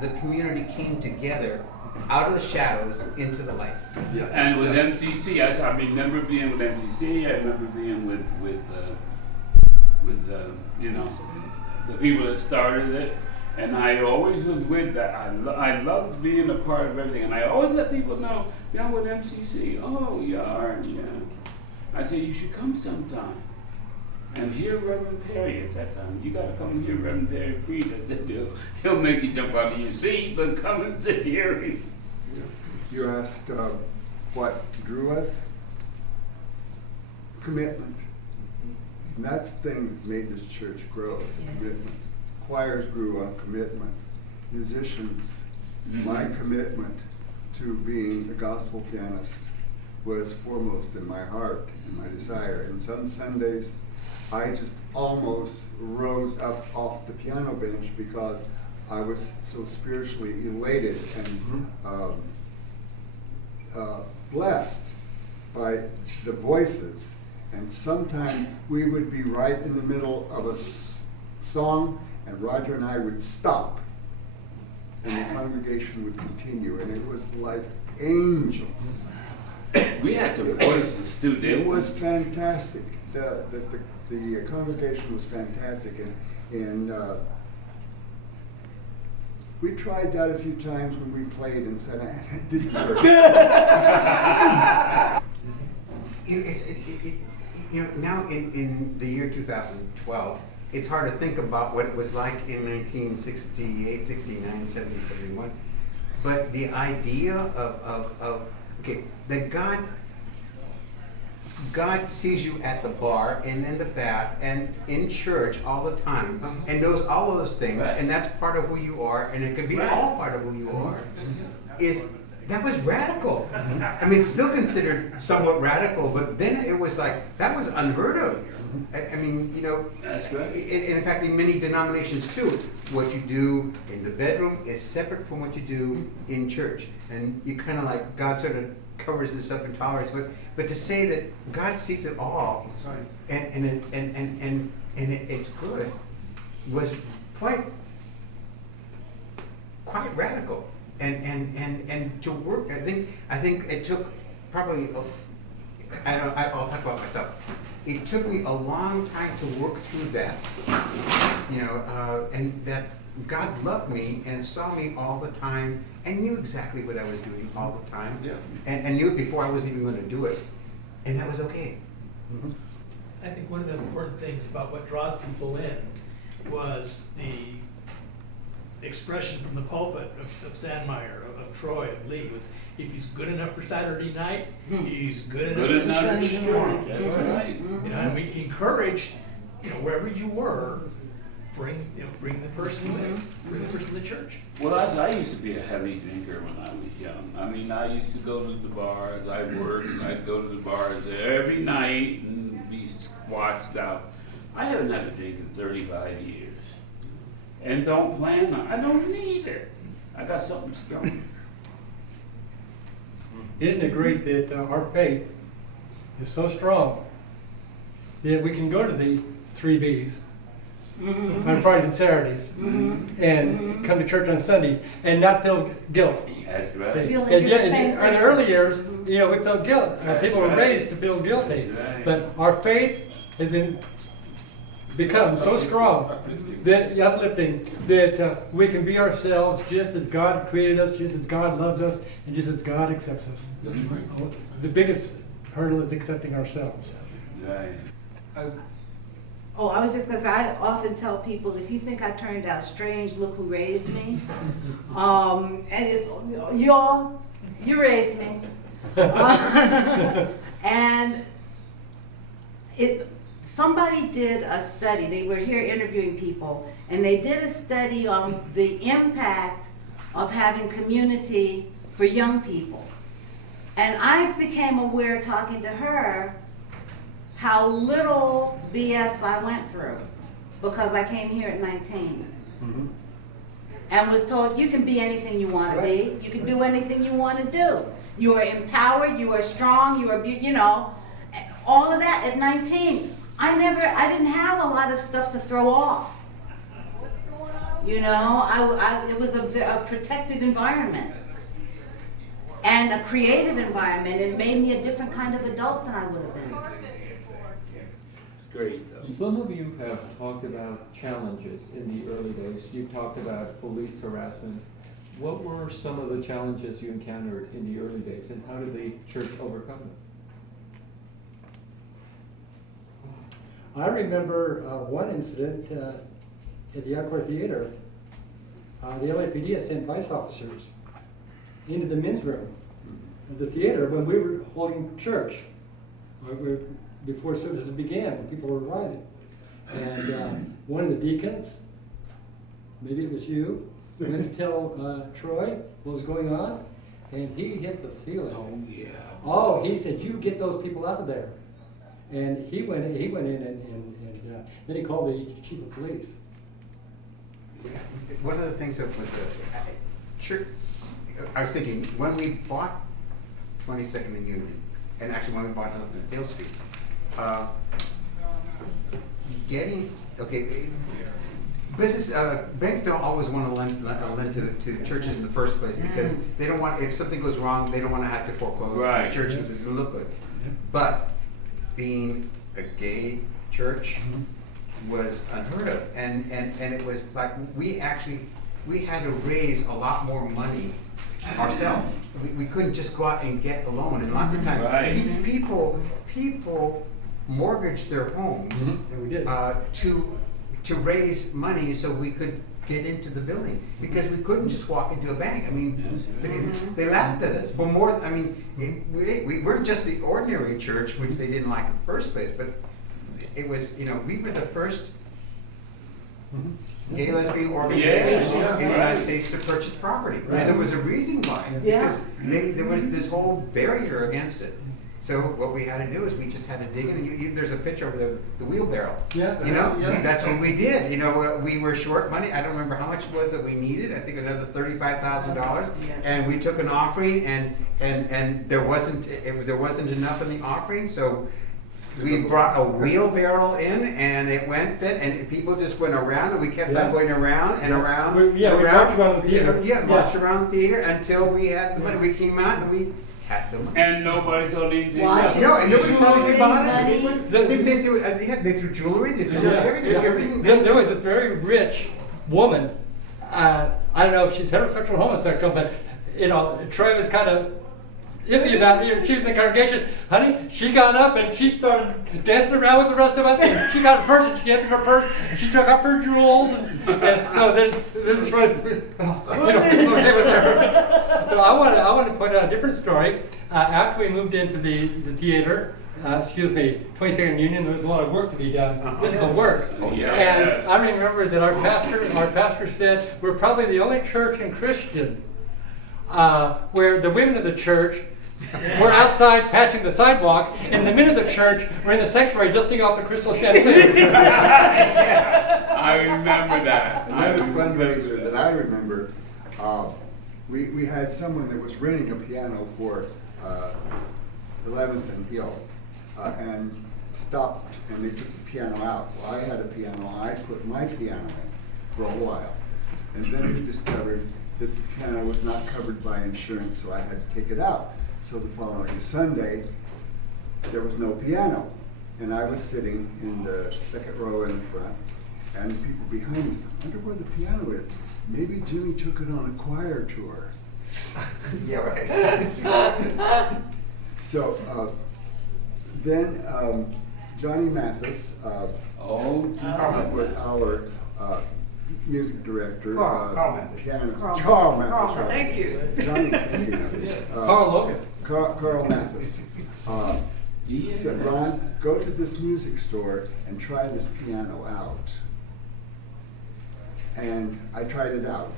the community came together out of the shadows into the light. Yeah. And with MCC, I remember being with MCC. I remember being with you know, the people that started it, and I always was with that. I loved being a part of everything, and I always let people know, you know, with MCC. Oh, you are, yeah. I said you should come sometime and hear Reverend Perry at that time. You got to come and hear Reverend Perry preach. I said he'll make you jump out of your seat, but come and sit here. You asked what drew us? Commitment. And that's the thing that made this church grow, is commitment. Choirs grew on commitment. Musicians, my commitment to being a gospel pianist was foremost in my heart and my desire. And some Sundays, I just almost rose up off the piano bench because I was so spiritually elated and blessed by the voices, and sometime we would be right in the middle of a song, and Roger and I would stop, and the congregation would continue, and it was like angels. We had the voices too, It didn't we? was fantastic. The congregation was fantastic, and we tried that a few times when we played in Santa Ana. It didn't work. Now in the year 2012, it's hard to think about what it was like in 1968, 69, 70, 71. But the idea of that God sees you at the bar and in the bath and in church all the time and knows all of those things, Right. and that's part of who you are, and it can be all part of who you are. That was radical. I mean, it's still considered somewhat radical, but then it was like, that was unheard of. I mean, That's right. in fact, in many denominations too, what you do in the bedroom is separate from what you do in church. And you kind of like, God sort of covers this up in tolerance, but to say that God sees it all, and it's good, was quite radical. And to work, I think it took probably, I'll talk about myself. It took me a long time to work through that, and that God loved me and saw me all the time and knew exactly what I was doing all the time, and knew it before I was even going to do it, and that was okay. Mm-hmm. I think one of the important things about what draws people in was the expression from the pulpit of Sandmeyer, of Troy, of Lee, was if he's good enough for Saturday night, he's good enough for Sunday morning. That's right. And we encouraged, wherever you were, bring the person with, bring the person to church. Well, I used to be a heavy drinker when I was young. I mean, I used to go to the bars. I worked, and I'd go to the bars every night and be squashed out. I haven't had a drink in 35 years. And don't plan on. I don't need it. I got something strong. Isn't it great that our faith is so strong that we can go to the 3 Bs on Fridays and Saturdays and come to church on Sundays and not feel guilt? That's right. See, Feel like as you're the in same the person. early years, we felt guilt. That's People were right. raised to feel guilty. That's right. But our faith has become so strong, that uplifting, that we can be ourselves just as God created us, just as God loves us, and just as God accepts us. That's right. The biggest hurdle is accepting ourselves. Right. Oh, I was just gonna say, I often tell people, if you think I turned out strange, look who raised me. And it's, y'all, you raised me. And somebody did a study, they were here interviewing people, and they did a study on the impact of having community for young people. And I became aware, talking to her, how little BS I went through because I came here at 19 and was told you can be anything you want to be, you can do anything you want to do. You are empowered, you are strong, you are, all of that at 19. I didn't have a lot of stuff to throw off. It was a protected environment and a creative environment. It made me a different kind of adult than I would have been. Great. Some of you have talked about challenges in the early days. You talked about police harassment. What were some of the challenges you encountered in the early days, and how did the church overcome them? I remember one incident at the Encore Theater. The LAPD had sent vice officers into the men's room of the theater when we were holding church. Before services began, when people were arriving. And one of the deacons, maybe it was you, went to tell Troy what was going on, and he hit the ceiling. Oh, yeah. Oh, he said, you get those people out of there. And he went in and then he called the chief of police. One of the things that was church, I was thinking, when we bought 22nd and Union, and actually when we bought it on Dale Street. Business, banks don't always want to lend to churches in the first place because they don't want, if something goes wrong, they don't want to have to foreclose on the church because it doesn't look good. But being a gay church was unheard of, and it was like we had to raise a lot more money ourselves. We couldn't just go out and get a loan, and lots of times people mortgaged their homes to raise money so we could get into the building, because we couldn't just walk into a bank. I mean, they laughed at us. But more, I mean, we weren't just the ordinary church, which they didn't like in the first place, but it was, you know, we were the first gay lesbian organization in the United States to purchase property. And there was a reason why, because there was this whole barrier against it. So what we had to do is we just had to dig in. There's a picture over there, the wheelbarrow. Yeah. You know, that's what we did. You know, we were short money. I don't remember how much it was that we needed. I think another $35,000. And we took an offering, and there wasn't enough in the offering, so we brought a wheelbarrow in, and it went, and people just went around, and we kept on going around and around. We marched around the theater. Marched around the theater until we had the money. We came out and we had the money. And nobody told anything. No, and nobody told anything about it. They threw jewelry, they threw everything. There was this very rich woman. I don't know if she's heterosexual or homosexual, but you know, Troy was kind of iffy about it. She was in the congregation. Honey, she got up and she started dancing around with the rest of us. And she got a purse and she emptied her purse. And she took up her jewels. And so then Troy's, it's okay with her. So I want to point out a different story. After we moved into the theater, 22nd Union, there was a lot of work to be done, physical work. And I remember that our pastor said, we're probably the only church in Christian where the women of the church were outside patching the sidewalk, and the men of the church were in the sanctuary dusting off the crystal chandelier. I remember that. Another fundraiser that I remember, we had someone that was renting a piano for 11th and Hill, and stopped, and they took the piano out. Well, I had a piano, I put my piano in for a while, and then we discovered that the piano was not covered by insurance, so I had to take it out. So the following Sunday, there was no piano, and I was sitting in the second row in front, and people behind me said, I wonder where the piano is. Maybe Jimmy took it on a choir tour. Yeah, right. So then Johnny Mathis was our music director. Carl Mathis. Piano. Carl Mathis. Thank you. Johnny's thinking of it. Carl Logan. Carl Mathis. Said, Ron, go to this music store and try this piano out. And I tried it out.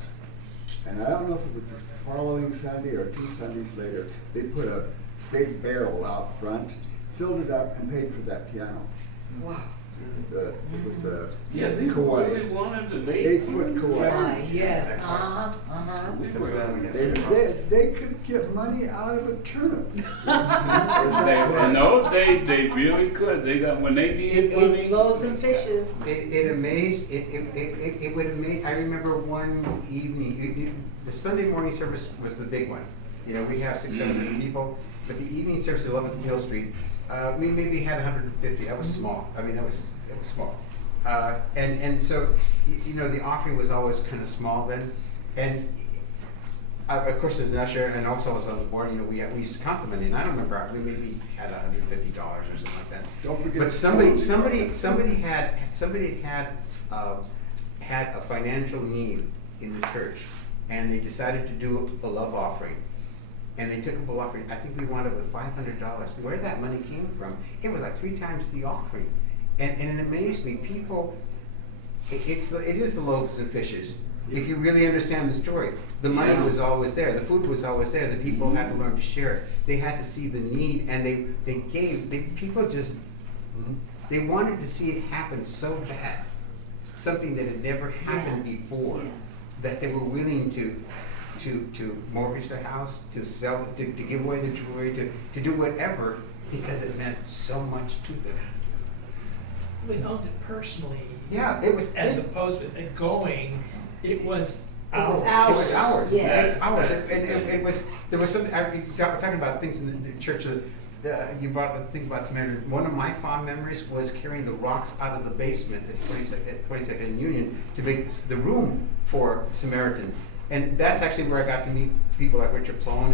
And I don't know if it was the following Sunday or 2 Sundays later, they put a big barrel out front, filled it up, and paid for that piano. Wow. It was a They Kauai. really wanted to be. 8-foot Kauai. Yes. They could get money out of a turnip. They really could. They got, when they needed money. Loaves and fishes. It would amaze. I remember one evening, the Sunday morning service was the big one. You know, we'd have 600 people, but the evening service at 11th Hill Street, we maybe had 150. That was small. I mean, it was small. And so, you know, the offering was always kind of small then. And of course, as an usher, and also as on the board, you know, we used to count the money. And I don't remember, we maybe had $150 or something like that. Don't forget. But somebody had a financial need in the church, and they decided to do a love offering. And they took up a offering. I think we wound up with $500. Where that money came from, it was like 3 times the offering. And it amazed me. People, it is the loaves and fishes. If you really understand the story, the money was always there. The food was always there. The people had to learn to share it. They had to see the need, and they gave. People just, they wanted to see it happen so bad, something that had never happened before, that they were willing to to mortgage their house, to sell, to give away their jewelry, to do whatever, because it meant so much to them. They owned it personally. Yeah, it was. As opposed to it going, it was It was ours. It was ours. Yeah. It's ours. That's And the it was, there was some, talking about things in the church, you brought up, think about Samaritan. One of my fond memories was carrying the rocks out of the basement at 22nd and Union to make the room for Samaritan. And that's actually where I got to meet people like Richard Plone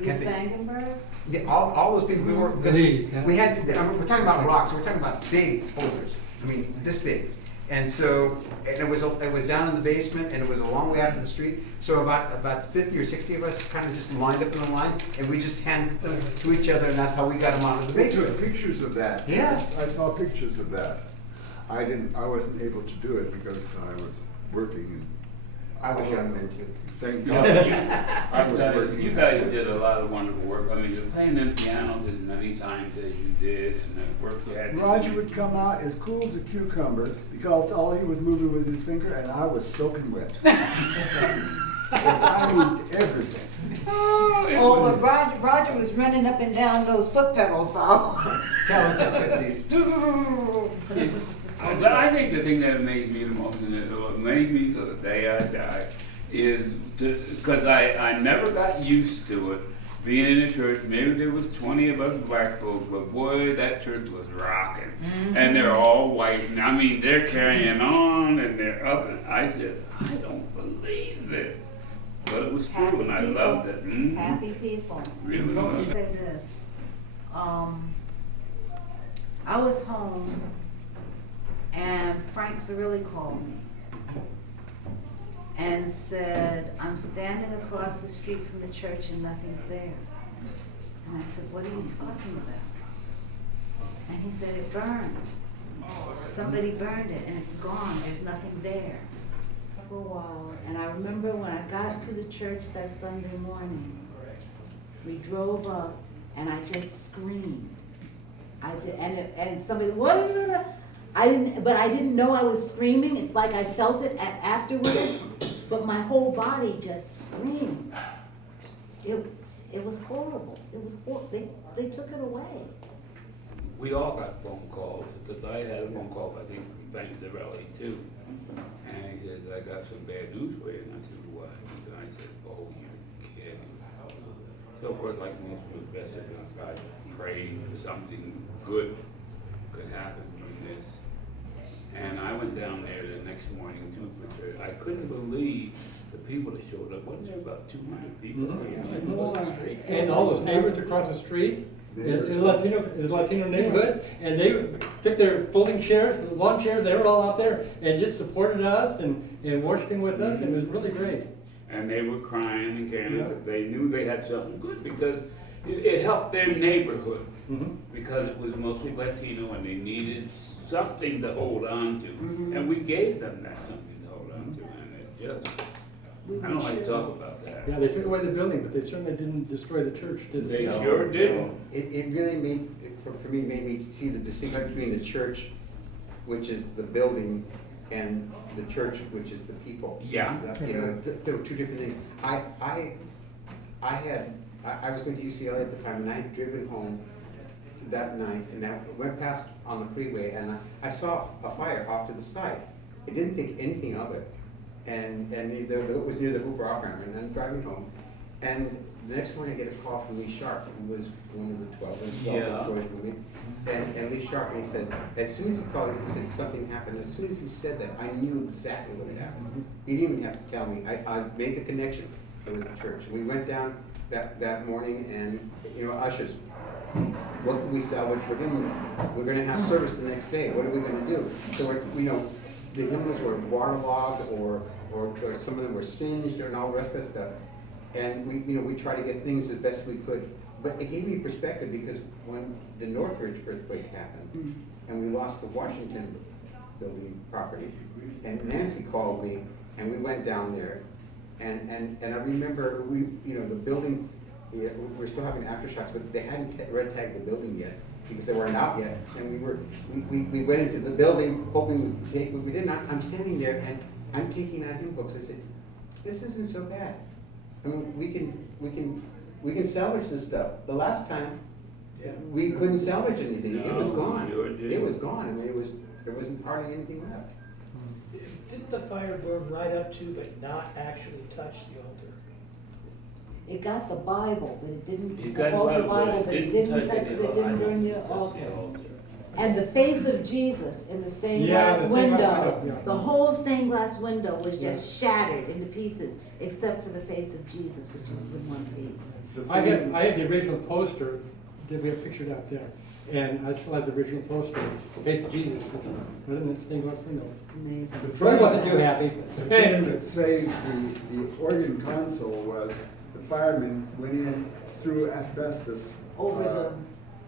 Miss Vandenberg? yeah, all those people, we had, we're talking about rocks, we're talking about big boulders, I mean, this big. And so, and it was down in the basement, and it was a long way out to the street, so about 50 or 60 of us kind of just lined up in a line, and we just handed them to each other, and that's how we got them out of the They basement. took pictures of that. Yeah. I saw pictures of that. I wasn't able to do it because I was working and. I was young then too. Thank Yeah, God. I was working. you guys did a lot of wonderful work. I mean, you're playing the piano as many times as you did, and the work you had to do. Roger would come out as cool as a cucumber because all he was moving was his finger, and I was soaking wet. I moved everything. Oh, but Roger was running up and down those foot pedals though. Talented Tootsies. But I think the thing that amazed me the most, and it will amaze me till the day I die, is because I never got used to it. Being in a church, maybe there was 20 of us black folks, but boy, that church was rocking. Mm-hmm. And they're all white, and I mean, they're carrying on, and they're up, and I said, I don't believe this. But it was true, and I loved it. Mhm. Happy people. Really loved it. Say this, I was home and Frank Cirilli called me and said, I'm standing across the street from the church and nothing's there. And I said, what are you talking about? And he said, it burned. Somebody burned it and it's gone, there's nothing there. For a while, and I remember when I got to the church that Sunday morning, we drove up and I just screamed. I did, and somebody, what are you gonna? I didn't know I was screaming. It's like I felt it afterward, but my whole body just screamed. It was horrible. It was they took it away. We all got phone calls, because I had a phone call, I think, from Frank Zarelli too. And he says, I got some bad news for you. And I said, what? And I said, oh, you're kidding. So of course, like most of the best I prayed something good could happen from this. And I went down there the next morning too for church. I couldn't believe the people that showed up. Wasn't there about 200 people? Mm-hmm. And all those neighbors across the street, in the Latino neighborhood, and they took their folding chairs, lawn chairs, they were all out there and just supported us and worshiping with us. It was really great. And they were crying and caring, Yeah. because they knew they had something good, because it helped their neighborhood, Mm-hmm. because it was mostly Latino and they needed something to hold on to. Mhm. And we gave them that something to hold on to, and it just, I don't like to talk about that. Yeah, they took away the building, but they certainly didn't destroy the church, did they? They sure did. It really for me, made me see the distinction between the church, which is the building, and the church, which is the people. Yeah. You know, there were two different things. I was going to UCLA at the time, and I had driven home that night, and I went past on the freeway, and I saw a fire off to the side. I didn't think anything of it, and it was near the Hoover off ramp, and I'm driving home, and the next morning I get a call from Lee Sharp, who was one of the 12 and 12 Yeah. stories with me, and Lee Sharp, and he said, as soon as he called, he said something happened. As soon as he said that, I knew exactly what had happened. He didn't even have to tell me. I made the connection. It was the church. We went down that morning, and ushers. What can we salvage for hymnals? We're going to have service the next day. What are we going to do? So the hymnals were waterlogged, or some of them were singed, and all the rest of that stuff. And we try to get things as best we could. But it gave me perspective, because when the Northridge earthquake happened, and we lost the Washington building property, and Nancy called me, and we went down there, and I remember the building. Yeah, we're still having aftershocks, but they hadn't red tagged the building yet. because they weren't out yet. And we went into the building hoping we'd take, but we didn't. I'm standing there and I'm taking out hymn books. I said, this isn't so bad. I mean, we can salvage this stuff. The last time, we couldn't salvage anything. It was gone. It was gone. I mean, there wasn't hardly anything left. Didn't the fire burn right up to, but not actually touch the altar? It got the Bible, but it didn't, It the got altar Bible, Bible, but it didn't touch it, it didn't burn the Touch altar. the altar. And the face of Jesus in the stained Yeah, glass the stained glass window, window, yeah. the whole stained glass window was just shattered into pieces, except for the face of Jesus, which was in one piece. The I thing- had the original poster that we have pictured out there, and I still have the original poster, face of Jesus, right in the stained glass window. Amazing. The Fred wasn't too happy. The thing that saved the organ console was the firemen went in, threw asbestos Over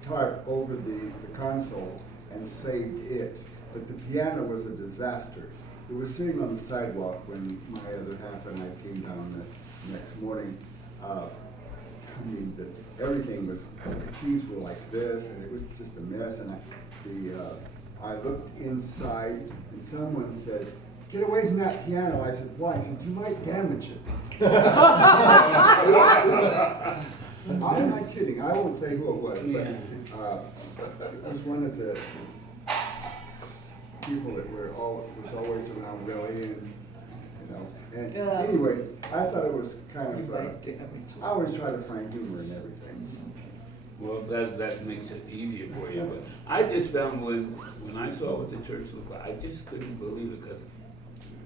tarp over the console and saved it. But the piano was a disaster. It was sitting on the sidewalk when my other half and I came down the next morning. I mean, everything was, the keys were like this, and it was just a mess. And I looked inside, and someone said, "Get away from that piano." I said, "Why?" He said, "You might damage it." I'm not kidding. I won't say who it was, but it was one of the people that was always around Willie, and And anyway, I thought it was kind of. I always try to find humor in everything. Well, that makes it easier for you, but I just found when I saw what the church looked like, I just couldn't believe it, because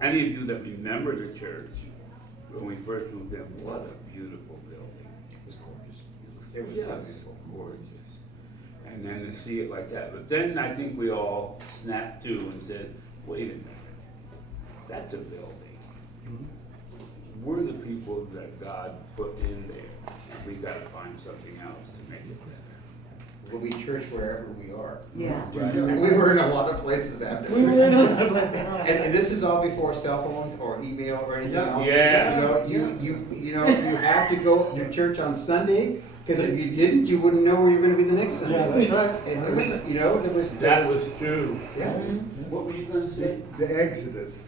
any of you that remember the church, when we first moved in, what a beautiful building. It was gorgeous. It was just gorgeous. And then to see it like that, but then I think we all snapped to and said, wait a minute, that's a building. We're the people that God put in there. We gotta find something else to make it better. We'll be church wherever we are. Yeah. Right. And we were in a lot of places after. We were in a lot of places. And this is all before cell phones or email or anything else. Yeah. You have to go to church on Sunday, because if you didn't, you wouldn't know where you're gonna be the next Sunday. Yeah, that's right. And it was, there was. That was true. Yeah. What were you gonna say? The Exodus.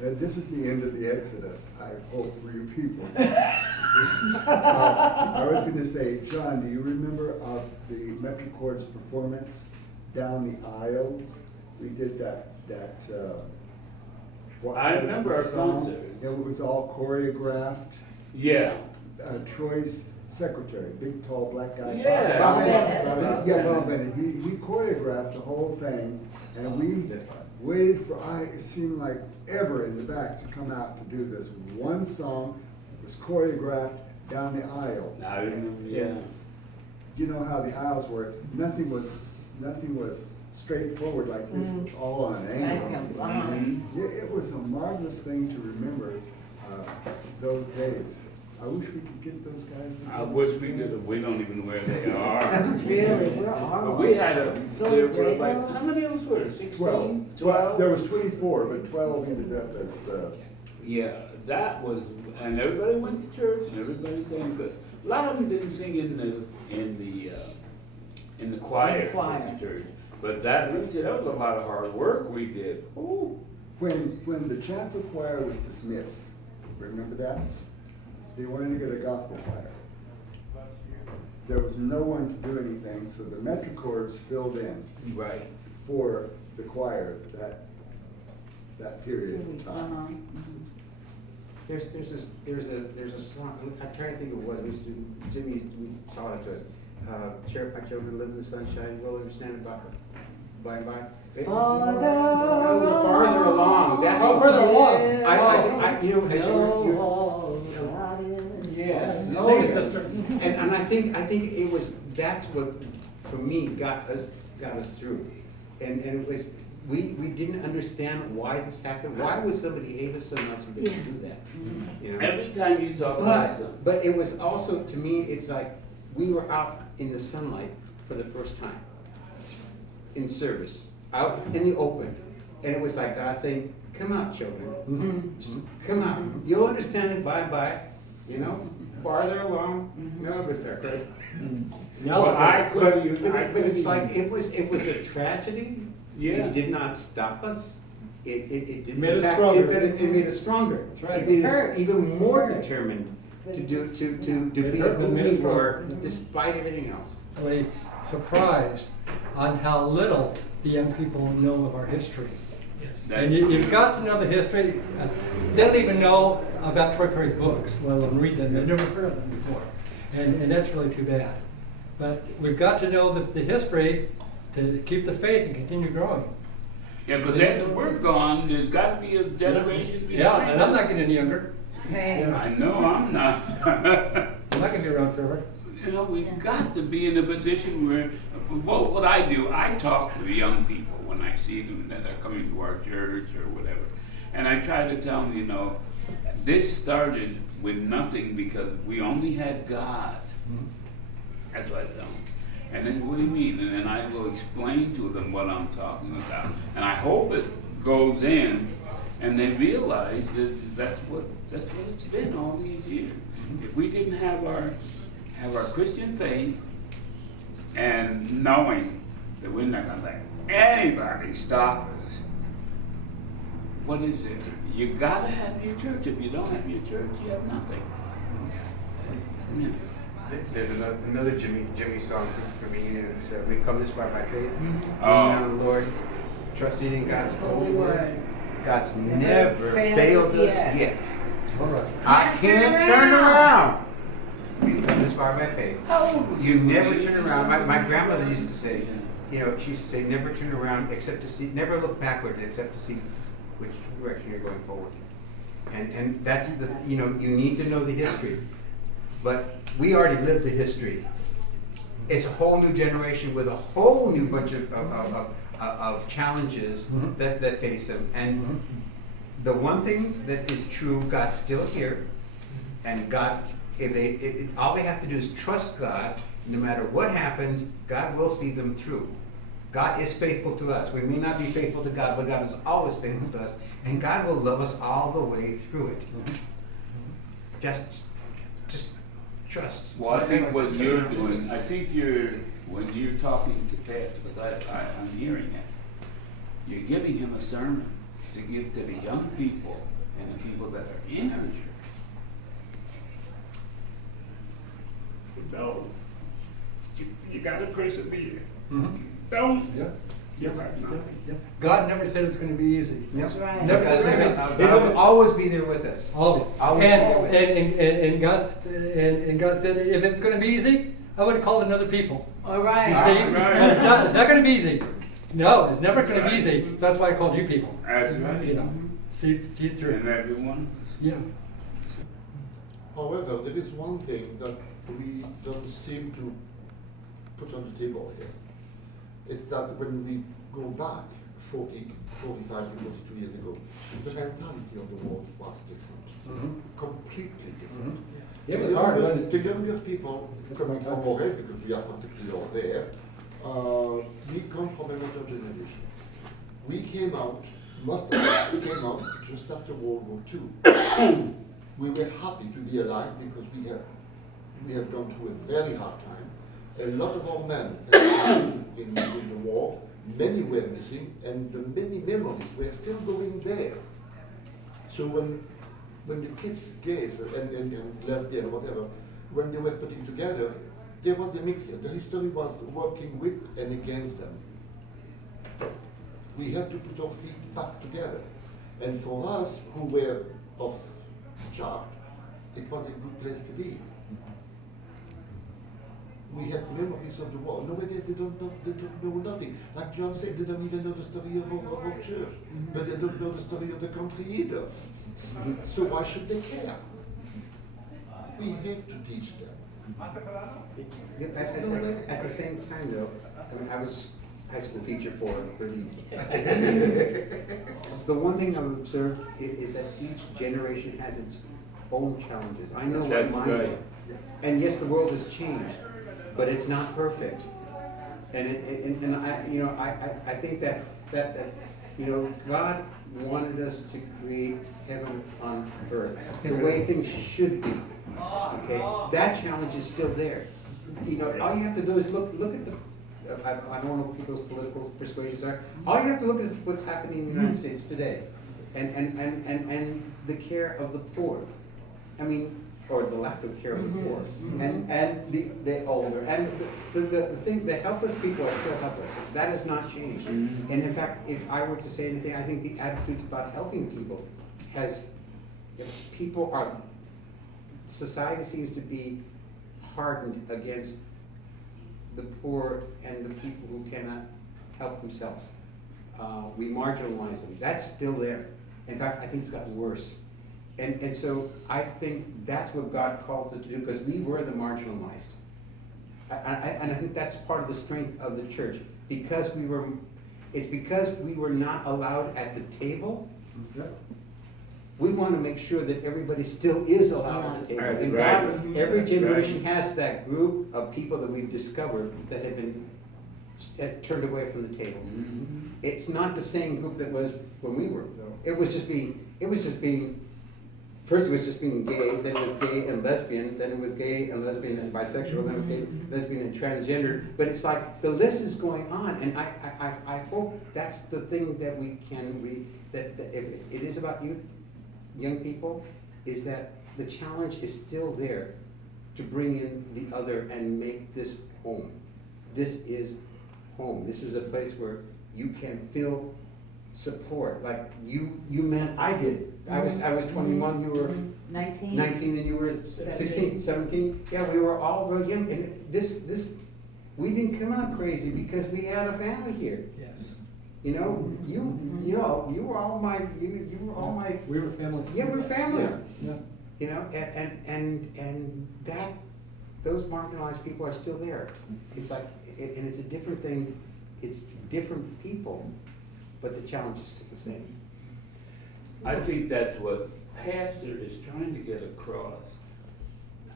This is the end of the Exodus, I hope, for you people. I was going to say, John, do you remember the Metrichord's performance down the aisles? We did that. I remember our concert. It was all choreographed. Yeah. Troy's secretary, big, tall, black guy. Yeah. Bob Bennett. Yeah, Bob Bennett. He choreographed the whole thing, and we waited for, it seemed like ever in the back to come out to do this. One song was choreographed down the aisle. Now I remember, yeah. You know how the aisles were, nothing was straightforward like this, it was all on an angle. Mhm. Yeah, it was a marvelous thing to remember those days. I wish we could get those guys together. I wish we could, we don't even know where they are. Really, where are But we? we had there were Philip like, Grado? how many of us were there? 16? 12. There was 24, but 12 ended up as the. Yeah, that was, and everybody went to church and everybody sang, but a lot of them didn't sing in the choir at the church. But that, let me say, that was a lot of hard work we did. Ooh. When the chancel choir was dismissed, remember that? They wanted to get a gospel choir. There was no one to do anything, so the Metrichords filled in Right. for the choir that period of time. There's a song, I'm trying to think of what it was, Jimmy, we taught it to us. My children live in the sunshine, will understand about her. By and by. Farther along. That's Further along. Yes. Oh, Yes. And I think that's what, for me, got us through. And it was, we didn't understand why this happened. Why would somebody hate us so much that they would do that? You know? Every time you talk about something. But it was also, to me, it's like, we were out in the sunlight for the first time, in service, out in the open. And it was like God saying, come out, children. Just come out. You'll understand it, bye-bye, you know? farther along, no, Mr. Craig. Well, I couldn't, But it's like, it was a tragedy. Yeah. It did not stop us. It did. Made us in fact, stronger. It made us stronger. That's right. It made us Hurt. even more Hurt. determined to be It hurt, but who made us we were, stronger. despite everything else. Really surprised on how little the young people know of our history. Yes. And you've got to know the history. They don't even know about Troy Perry's books, let alone read them. They've never heard of them before. And that's really too bad. But we've got to know the history to keep the faith and continue growing. Yeah, because after we're gone, there's got to be a generation. Yeah, and I'm not getting any younger. I know I'm not. I'm not going to be around forever. You know, we've got to be in a position where, what I do, I talk to the young people when I see them that are coming to our church or whatever. And I try to tell them, you know, this started with nothing because we only had God. That's what I tell them. And then, what do you mean? And then I will explain to them what I'm talking about. And I hope it goes in and they realize that that's what it's been all these years. If we didn't have our Christian faith and knowing that we're not going to let anybody stop us, what is it? You got to have your church. If you don't have your church, you have nothing. Yeah. There's another Jimmy song for me, and it's "We Come This Far by Faith." Oh. On the Lord, trusting in God's holy word. God's never failed us yet. All right. I can't turn around. We come this far by faith. You never turn around. My grandmother used to say, you know, she used to say, never turn around except to see, never look backward except to see which direction you're going forward. And that's the, you know, you need to know the history. But we already lived the history. It's a whole new generation with a whole new bunch of challenges that face them. And the one thing that is true, God's still here, and God, all they have to do is trust God. No matter what happens, God will see them through. God is faithful to us. We may not be faithful to God, but God is always faithful to us, and God will love us all the way through it. Just trust. Well, I think what you're doing, when you're talking to Pat, because I'm hearing it, you're giving him a sermon to give to the young people and the people that are in our church. No, you got to persevere. Don't. Yeah. You have nothing. Yeah. God never said it's going to be easy. That's right. Never God said said, it. God will always be there with us. Always. Always And God said, if it's going to be easy, I would have called another people. All You right. see, Right. It's not going to be easy. No, it's never going to be easy. So that's why I called you people. That's right. You know, see it through. And everyone. Yeah. However, there is one thing that we don't seem to put on the table here. It's that when we go back 45 to 42 years ago, the mentality of the world was different. Completely different. It was hard, wasn't it? The younger people coming from Moray, because we are particularly there, we come from another generation. We came out, most of us came out just after World War II. We were happy to be alive because we have gone through a very hard time. A lot of our men in the war, many were missing, and the many memories were still going there. So when the kids, gays and lesbian, whatever, when they were putting together, there was a mixture. The history was working with and against them. We had to put our feet back together. And for us, who were of charge, it was a good place to be. We had memories of the war. Nobody, they don't know nothing. Like John said, they don't even know the story of our church. But they don't know the story of the country either. So why should they care? We have to teach them. At the same time, though, I mean, I was a high school teacher for 30 years. The one thing I've observed is that each generation has its own challenges. I know what mine are. And yes, the world has changed, but it's not perfect. And I, you know, I think that you know, God wanted us to create heaven on earth, the way things should be. Okay, that challenge is still there. You know, all you have to do is look at the, I don't know what people's political persuasions are. All you have to look at is what's happening in the United States today. And the care of the poor. I mean, or the lack of care of the poor. And the older. And the thing, the helpless people are still helpless. That has not changed. And in fact, if I were to say anything, I think the attitudes about helping people society seems to be hardened against the poor and the people who cannot help themselves. We marginalize them. That's still there. In fact, I think it's gotten worse. And so I think that's what God calls us to do, because we were the marginalized. And I think that's part of the strength of the church. It's because we were not allowed at the table. We want to make sure that everybody still is allowed at the table. That's And right. God, every generation has that group of people that we've discovered that have been turned away from the table. It's not the same group that was when we were. It was just being, first it was just being gay, then it was gay and lesbian, then it was gay and lesbian and bisexual, then it was gay, lesbian and transgender. But it's like the list is going on, and I hope that's the thing that we can read, that if it is about youth, young people, is that the challenge is still there to bring in the other and make this home. This is home. This is a place where you can feel support. Like you meant, I did. I was 21, you were 19. 19 and you were 16, 17. Yeah, we were all real young. And we didn't come out crazy because we had a family here. Yes. You know, you were all my, you were all my. We were family. Yeah, we're family. Yeah. You know, and that, those marginalized people are still there. It's like, and it's a different thing. It's different people, but the challenge is still the same. I think that's what Pastor is trying to get across.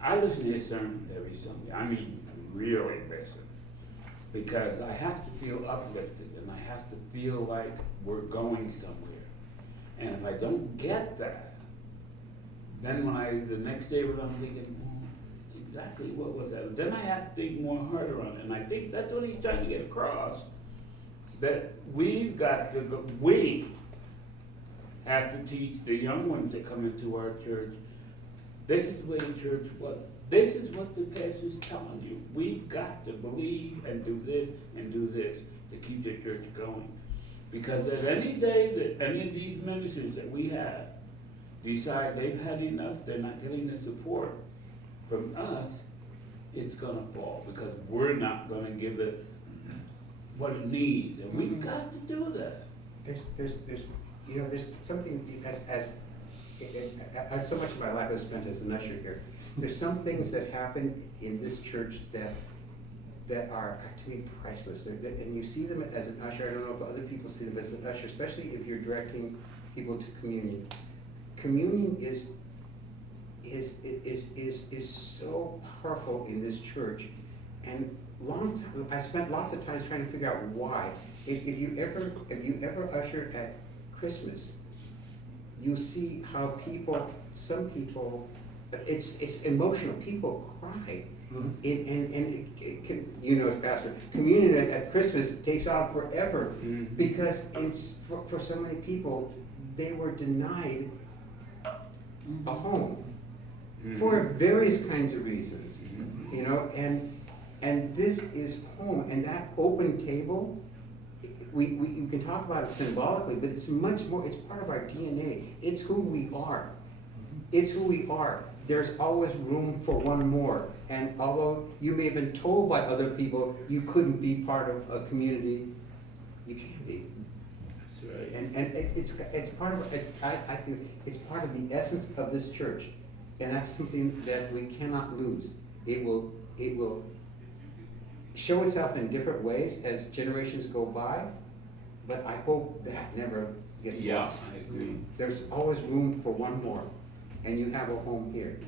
I listen to his sermons every Sunday. I mean, really listen. Because I have to feel uplifted and I have to feel like we're going somewhere. And if I don't get that, then the next day when I'm thinking, exactly what was that? Then I have to think more harder on it. And I think that's what he's trying to get across. That we have to teach the young ones that come into our church, this is the way the church was. This is what the pastor's telling you. We've got to believe and do this to keep the church going. Because if any day that any of these ministers that we have decide they've had enough, they're not getting the support from us, it's gonna fall because we're not gonna give it what it needs. And we've got to do that. There's something, as so much of my life is spent as an usher here, there's some things that happen in this church that are to me priceless. And you see them as an usher. I don't know if other people see them as an usher, especially if you're directing people to communion. Communion is so powerful in this church, and I spent lots of times trying to figure out why. If you ever usher at Christmas, you see how some people, it's emotional. People cry, and it can, as pastor, communion at Christmas takes on forever because for so many people they were denied a home for various kinds of reasons, and this is home, and that open table. We can talk about it symbolically, but it's much more, it's part of our DNA. It's who we are. It's who we are. There's always room for one more. And although you may have been told by other people you couldn't be part of a community, you can be. That's right. And it's part of, I think it's part of the essence of this church. And that's something that we cannot lose. It will show itself in different ways as generations go by, but I hope that never gets lost. I agree. There's always room for one more, and you have a home here.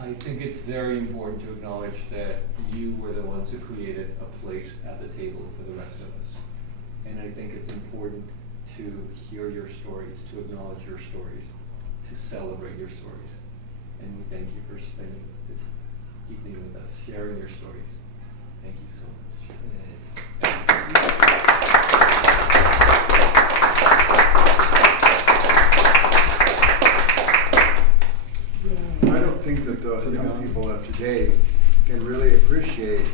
I think it's very important to acknowledge that you were the ones who created a place at the table for the rest of us. And I think it's important to hear your stories, to acknowledge your stories, to celebrate your stories. and we thank you for spending this evening with us, sharing your stories. Thank you so I don't think that the young people of today can really appreciate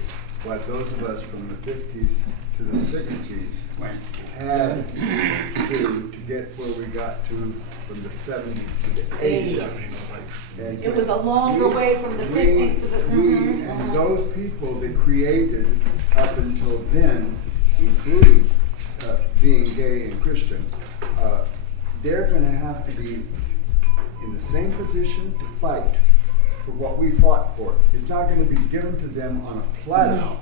what those of us from the 50s to the 60s had to do to get where we got to from the 70s to the 80s. And It was a longer way from the 50s to the. and those people that created up until then, including being gay and Christian, they're going to have to be in the same position to fight for what we fought for. It's not going to be given to them on a platter. No.